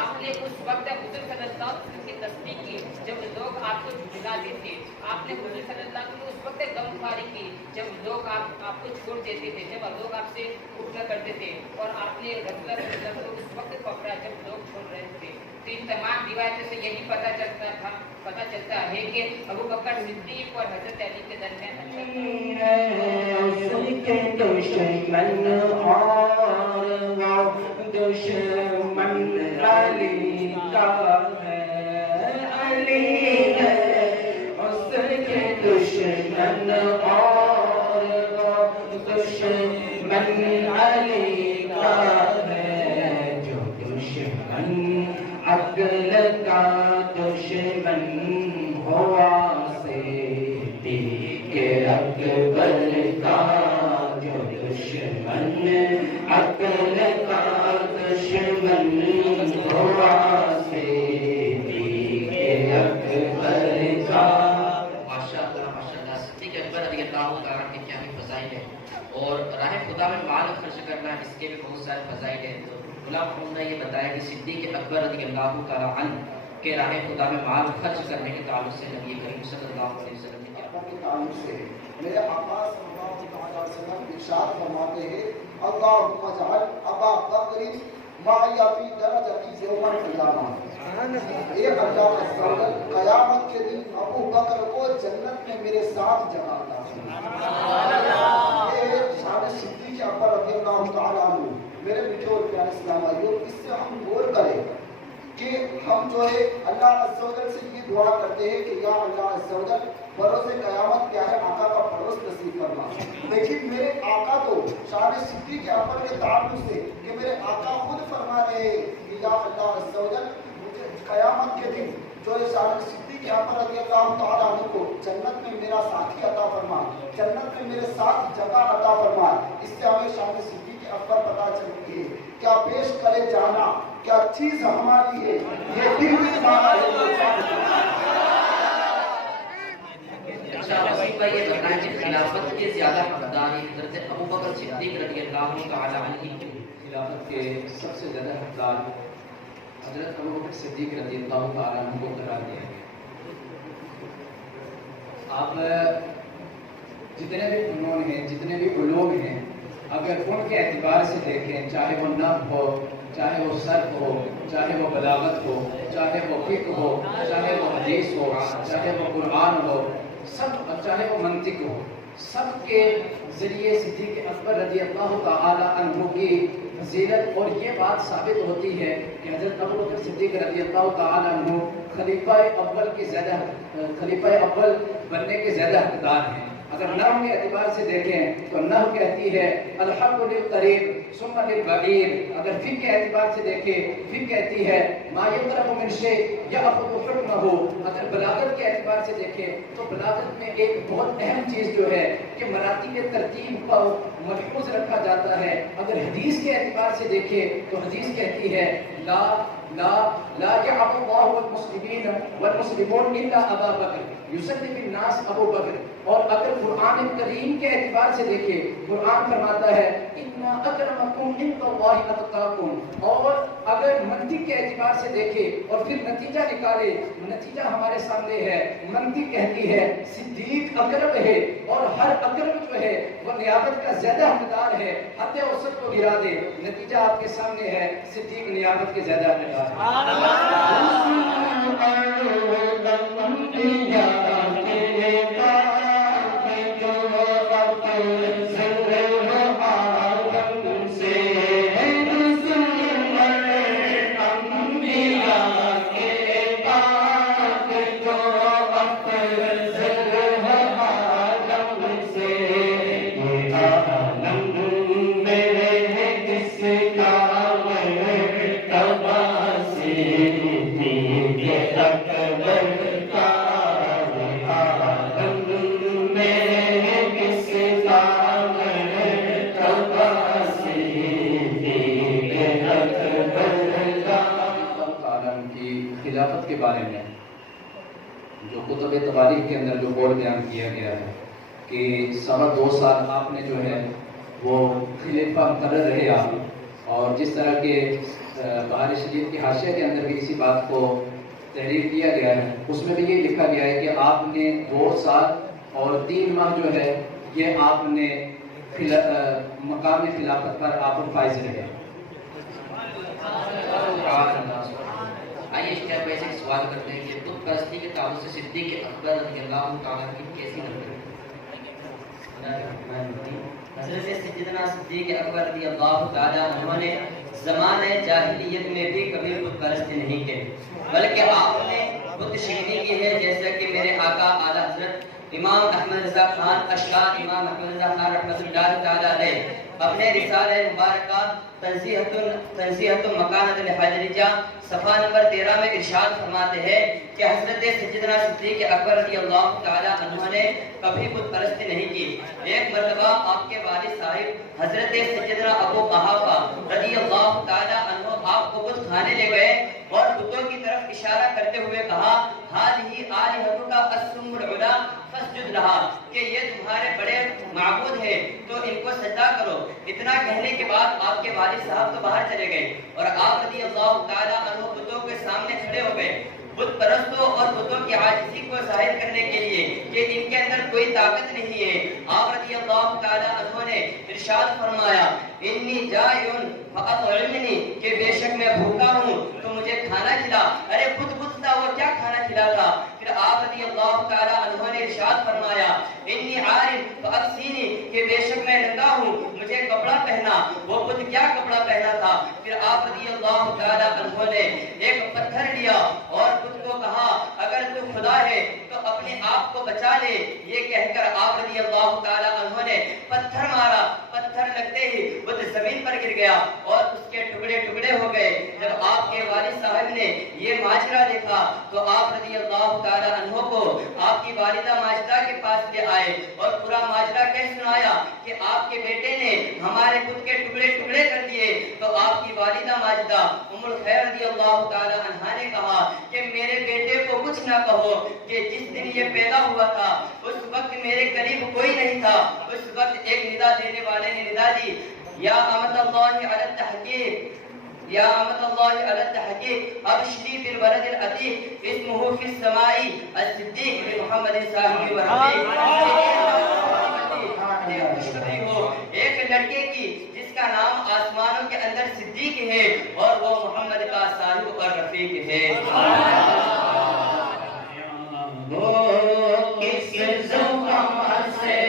آپ نے اس وقت حضور صلی اللہ علیہ وسلم کی تصدیق کی جب لوگ آپ کو جھٹلاتے تھے، آپ نے حضور صلی اللہ علیہ وسلم اس وقت غمخواری کی جب لوگ آپ کو چھوڑ دیتے تھے، جب لوگ آپ سے اٹھا کرتے تھے، اور آپ نے رسول اللہ صلی اللہ علیہ وسلم کو اس وقت پکڑا جب لوگ چھوڑ رہے تھے۔ تو ان تمام روایتوں سے یہی پتہ چلتا ہے کہ ابوبکر صدیق اور حضرت علی کے درمیان دشمن علی کا ہے، علی ہے اس کے دشمن اور دشمن علی کا ہے، جو دشمن عقل کا دشمن ہوا صدیق اکبر کا، جو دشمن عقل کا دشمن ہوا صدیق خدا میں مال خرچ کرنا اس کے بھی بہت سارے فضائل ہیں. تو غلام محمد نے یہ بتایا کہ صدیق اکبر رضی اللہ تعالیٰ عنہ کے راہ خدا میں مال خرچ کرنے کے تعلق سے نبی کریم صلی اللہ علیہ وسلم نے کیا کے تعلق سے میرے آقا صلی اللہ علیہ وسلم ارشاد فرماتے ہیں اللہم اجعل ابا بکر معی فی درجتی یوم القیامہ. اے اللہ عز و جل قیامت کے دن ابو بکر کو جنت میں میرے ساتھ جگہ عطا فرما. یہ شان صدیق اکبر رضی اللہ تعالیٰ عنہ. میرے میٹھے اور پیارے اسلام بھائیوں، اس سے ہم غور کریں کہ ہم جو ہے اللہ عز و جل سے یہ دعا کرتے ہیں کہ یا اللہ عز و جل بروز قیامت کیا ہے آقا کا پڑوس نصیب فرما. لیکن میرے آقا تو شان صدیق اکبر کے تعلق سے کہ میرے آقا خود فرما رہے ہیں کہ یا اللہ عز و جل مجھے قیامت کے دن جو ہے شان صدیق اکبر رضی اللہ تعالیٰ عنہ کو جنت میں میرا ساتھی عطا فرما، جنت میں میرے ساتھ جگہ عطا فرما. اس سے ہمیں شان صدیق اکبر پتا چلتی ہے کیا پیش کرے جانا کیا چیز ہماری ہے. یہ دل میں ہمارا ہے. اسی پر یہ بتائیں کہ خلافت کے زیادہ حقدار حضرت ابوبکر صدیق رضی اللہ تعالیٰ عنہ. خلافت کے سب سے زیادہ حقدار حضرت ابوبکر صدیق رضی اللہ تعالیٰ عنہ کو قرار دیا گیا. آپ جتنے بھی فنون ہیں، جتنے بھی علوم ہیں، اگر ان کے اعتبار سے دیکھیں، چاہے وہ نحو ہو، چاہے وہ صرف ہو، چاہے وہ بلاغت ہو، چاہے وہ فقہ ہو، چاہے وہ حدیث ہو، چاہے وہ قرآن ہو، سب، چاہے وہ منطق ہو، سب کے ذریعے صدیق اکبر رضی اللہ تعالی عنہ کی فضیلت اور یہ بات ثابت ہوتی ہے کہ حضرت ابوبکر صدیق رضی اللہ تعالی عنہ خلیفہ اول بننے کے زیادہ حقدار ہیں. اگر نحو کے اعتبار سے دیکھیں تو نحو کہتی ہے الحق للقریب ثم للبعید. اگر فقہ کے اعتبار سے دیکھیں فقہ کہتی ہے ما یقرب من شیء یاخذ حکمہ. اگر بلاغت کے اعتبار سے دیکھیں تو بلاغت میں ایک بہت اہم چیز جو ہے کہ مراتب ترتیب کو محفوظ رکھا جاتا ہے. اگر حدیث کے اعتبار سے دیکھیں تو حدیث کہتی ہے لا يعظ الله المسلمين والمسلمون الا ابا بکر یصلی بالناس ابو بکر. اور اگر قرآن کریم کے اعتبار سے دیکھیں قرآن فرماتا ہے انا اکرمکم عند اللہ اتقاکم. اور اگر منطق کے اعتبار سے دیکھیں اور پھر نتیجہ نکالے، نتیجہ ہمارے سامنے ہے. منطق کہتی ہے صدیق اقرب ہے اور ہر اقرب جو ہے وہ نیابت کا زیادہ حقدار ہے. حد اوسط کو گرا دے، نتیجہ آپ کے سامنے ہے صدیق نیابت کے زیادہ حقدار ہے. خلافت کے بارے میں جو کتب تواریخ کے اندر جو قول بیان کیا گیا ہے کہ 2.25 سال آپ نے جو ہے وہ خلیفہ مقرر رہے آپ. اور جس طرح کے بہار شریف کی حاشیہ کے اندر بھی اسی بات کو تحریر کیا گیا ہے، اس میں بھی یہ لکھا گیا ہے کہ آپ نے 2 سال اور 3 ماہ جو ہے یہ آپ نے مقام خلافت پر آپ فائز رہے. آئیے اسٹیپ بائی اسٹیپ سوال کرتے ہیں کہ بت پرستی کے تعلق سے صدیق اکبر رضی اللہ تعالیٰ کی کیسی نظر ہے؟ حضرت سیدنا صدیق اکبر رضی اللہ تعالیٰ عنہ نے زمانہ جاہلیت میں بھی کبھی بت پرستی نہیں کی، بلکہ آپ نے بت شکنی کی ہے. جیسا کہ میرے آقا اعلیٰ حضرت امام احمد رضا خان اشکار امام احمد رضا خان رحمۃ اللہ تعالیٰ علیہ اپنے رسالہ مبارکہ تنزیہۃ مکانۃ الحجریہ صفحہ نمبر 13 میں ارشاد فرماتے ہیں کہ حضرت سیدنا صدیق اکبر رضی اللہ تعالی عنہ نے کبھی بت پرستی نہیں کی. ایک مرتبہ آپ کے والد صاحب حضرت سیدنا ابو قحافہ رضی اللہ تعالی عنہ آپ کو بت کھانے لے گئے اور بتوں کی طرف اشارہ کرتے ہوئے کہا ہذہ آلہتک السم العلا فاسجد لها، کہ یہ تمہارے بڑے معبود ہیں تو ان کو سجدہ کرو۔ اتنا کہنے کے بعد آپ کے والد صاحب تو باہر چلے گئے اور آپ رضی اللہ تعالیٰ عنہ بتوں کے سامنے کھڑے ہو گئے، بت پرستوں اور بتوں کی عاجزی کو ظاہر کرنے کے لیے کہ ان کے اندر کوئی طاقت نہیں ہے۔ آپ رضی اللہ تعالیٰ عنہ نے ارشاد فرمایا انی جائع فاطعمنی، کہ بے شک میں بھوکا ہوں تو مجھے کھانا کھلا۔ ارے خود تھا وہ کیا کھانا کھلاتا؟ پھر آپ رضی اللہ تعالیٰ عنہ نے ارشاد فرمایا انی عار فاکسینی، کہ بے شک میں ننگا ہوں مجھے کپڑا پہنا۔ وہ خود کیا کپڑا پہنا تھا؟ پھر آپ رضی اللہ تعالیٰ عنہ نے ایک پتھر لیا اور خود کو کہا اگر تو خدا ہے تو اپنے آپ کو بچا لے۔ یہ کہہ کر آپ رضی اللہ تعالیٰ عنہ نے پتھر مارا، پتھر لگتے ہی وہ زمین پر گر گیا اور اس کے ٹکڑے ٹکڑے ہو گئے۔ جب آپ کے والد صاحب نے یہ ماجرا دیکھا تو آپ رضی اللہ تعالیٰ عنہ کو آپ کی والدہ ماجدہ کے پاس لے آئے اور پورا ماجرا کہہ سنایا کہ آپ کے بیٹے نے ہمارے خود کے ٹکڑے ٹکڑے کر دیے۔ تو آپ کی والدہ ماجدہ ام الخیر رضی اللہ تعالیٰ عنہا نے کہا کہ میرے بیٹے کو کچھ نہ کہو کہ جس دن یہ پیدا ہوا تھا اس وقت میرے قریب کوئی نہیں تھا۔ اس وقت ایک ندا دینے والے نے ندا دی یا امت اللہ علی التحقیق، یا امت اللہ علی التحقیق ابشری بالولد العتیق اسمہ فی السماء الصدیق محمد صاحب ایک لڑکے کی جس کا نام آسمانوں کے اندر صدیق ہے اور وہ محمد کا صاحب اور رفیق ہے۔ وہ کس زبان سے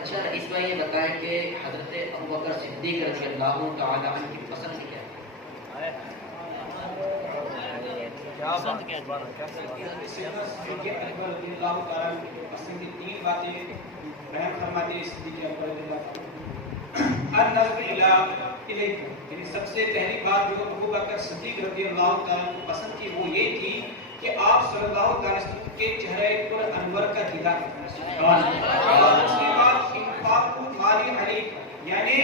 اچھا اس میں یہ بتائیں کہ حضرت ابوبکر صدیق رضی اللہ تعالیٰ عنہ کی پسند کیا ہے؟ پسند کی تین باتیں بیان فرماتے ہیں صدیق اکبر رضی اللہ عنہ۔ النظر الیکم، یعنی سب سے پہلی بات جو ابوبکر صدیق رضی اللہ تعالیٰ کو پسند تھی وہ یہ تھی کہ آپ صلی اللہ علیہ وسلم کے چہرے پر انور کا دیدار کرنا۔ اور اس کے بعد انفاق مال علی، یعنی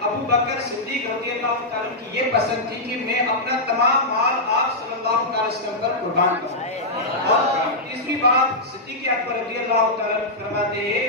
ابو بکر صدیق رضی اللہ تعالیٰ کی یہ پسند تھی کہ میں اپنا تمام مال آپ صلی اللہ علیہ وسلم پر قربان کروں۔ اور تیسری بات صدیق اکبر رضی اللہ تعالیٰ فرماتے ہیں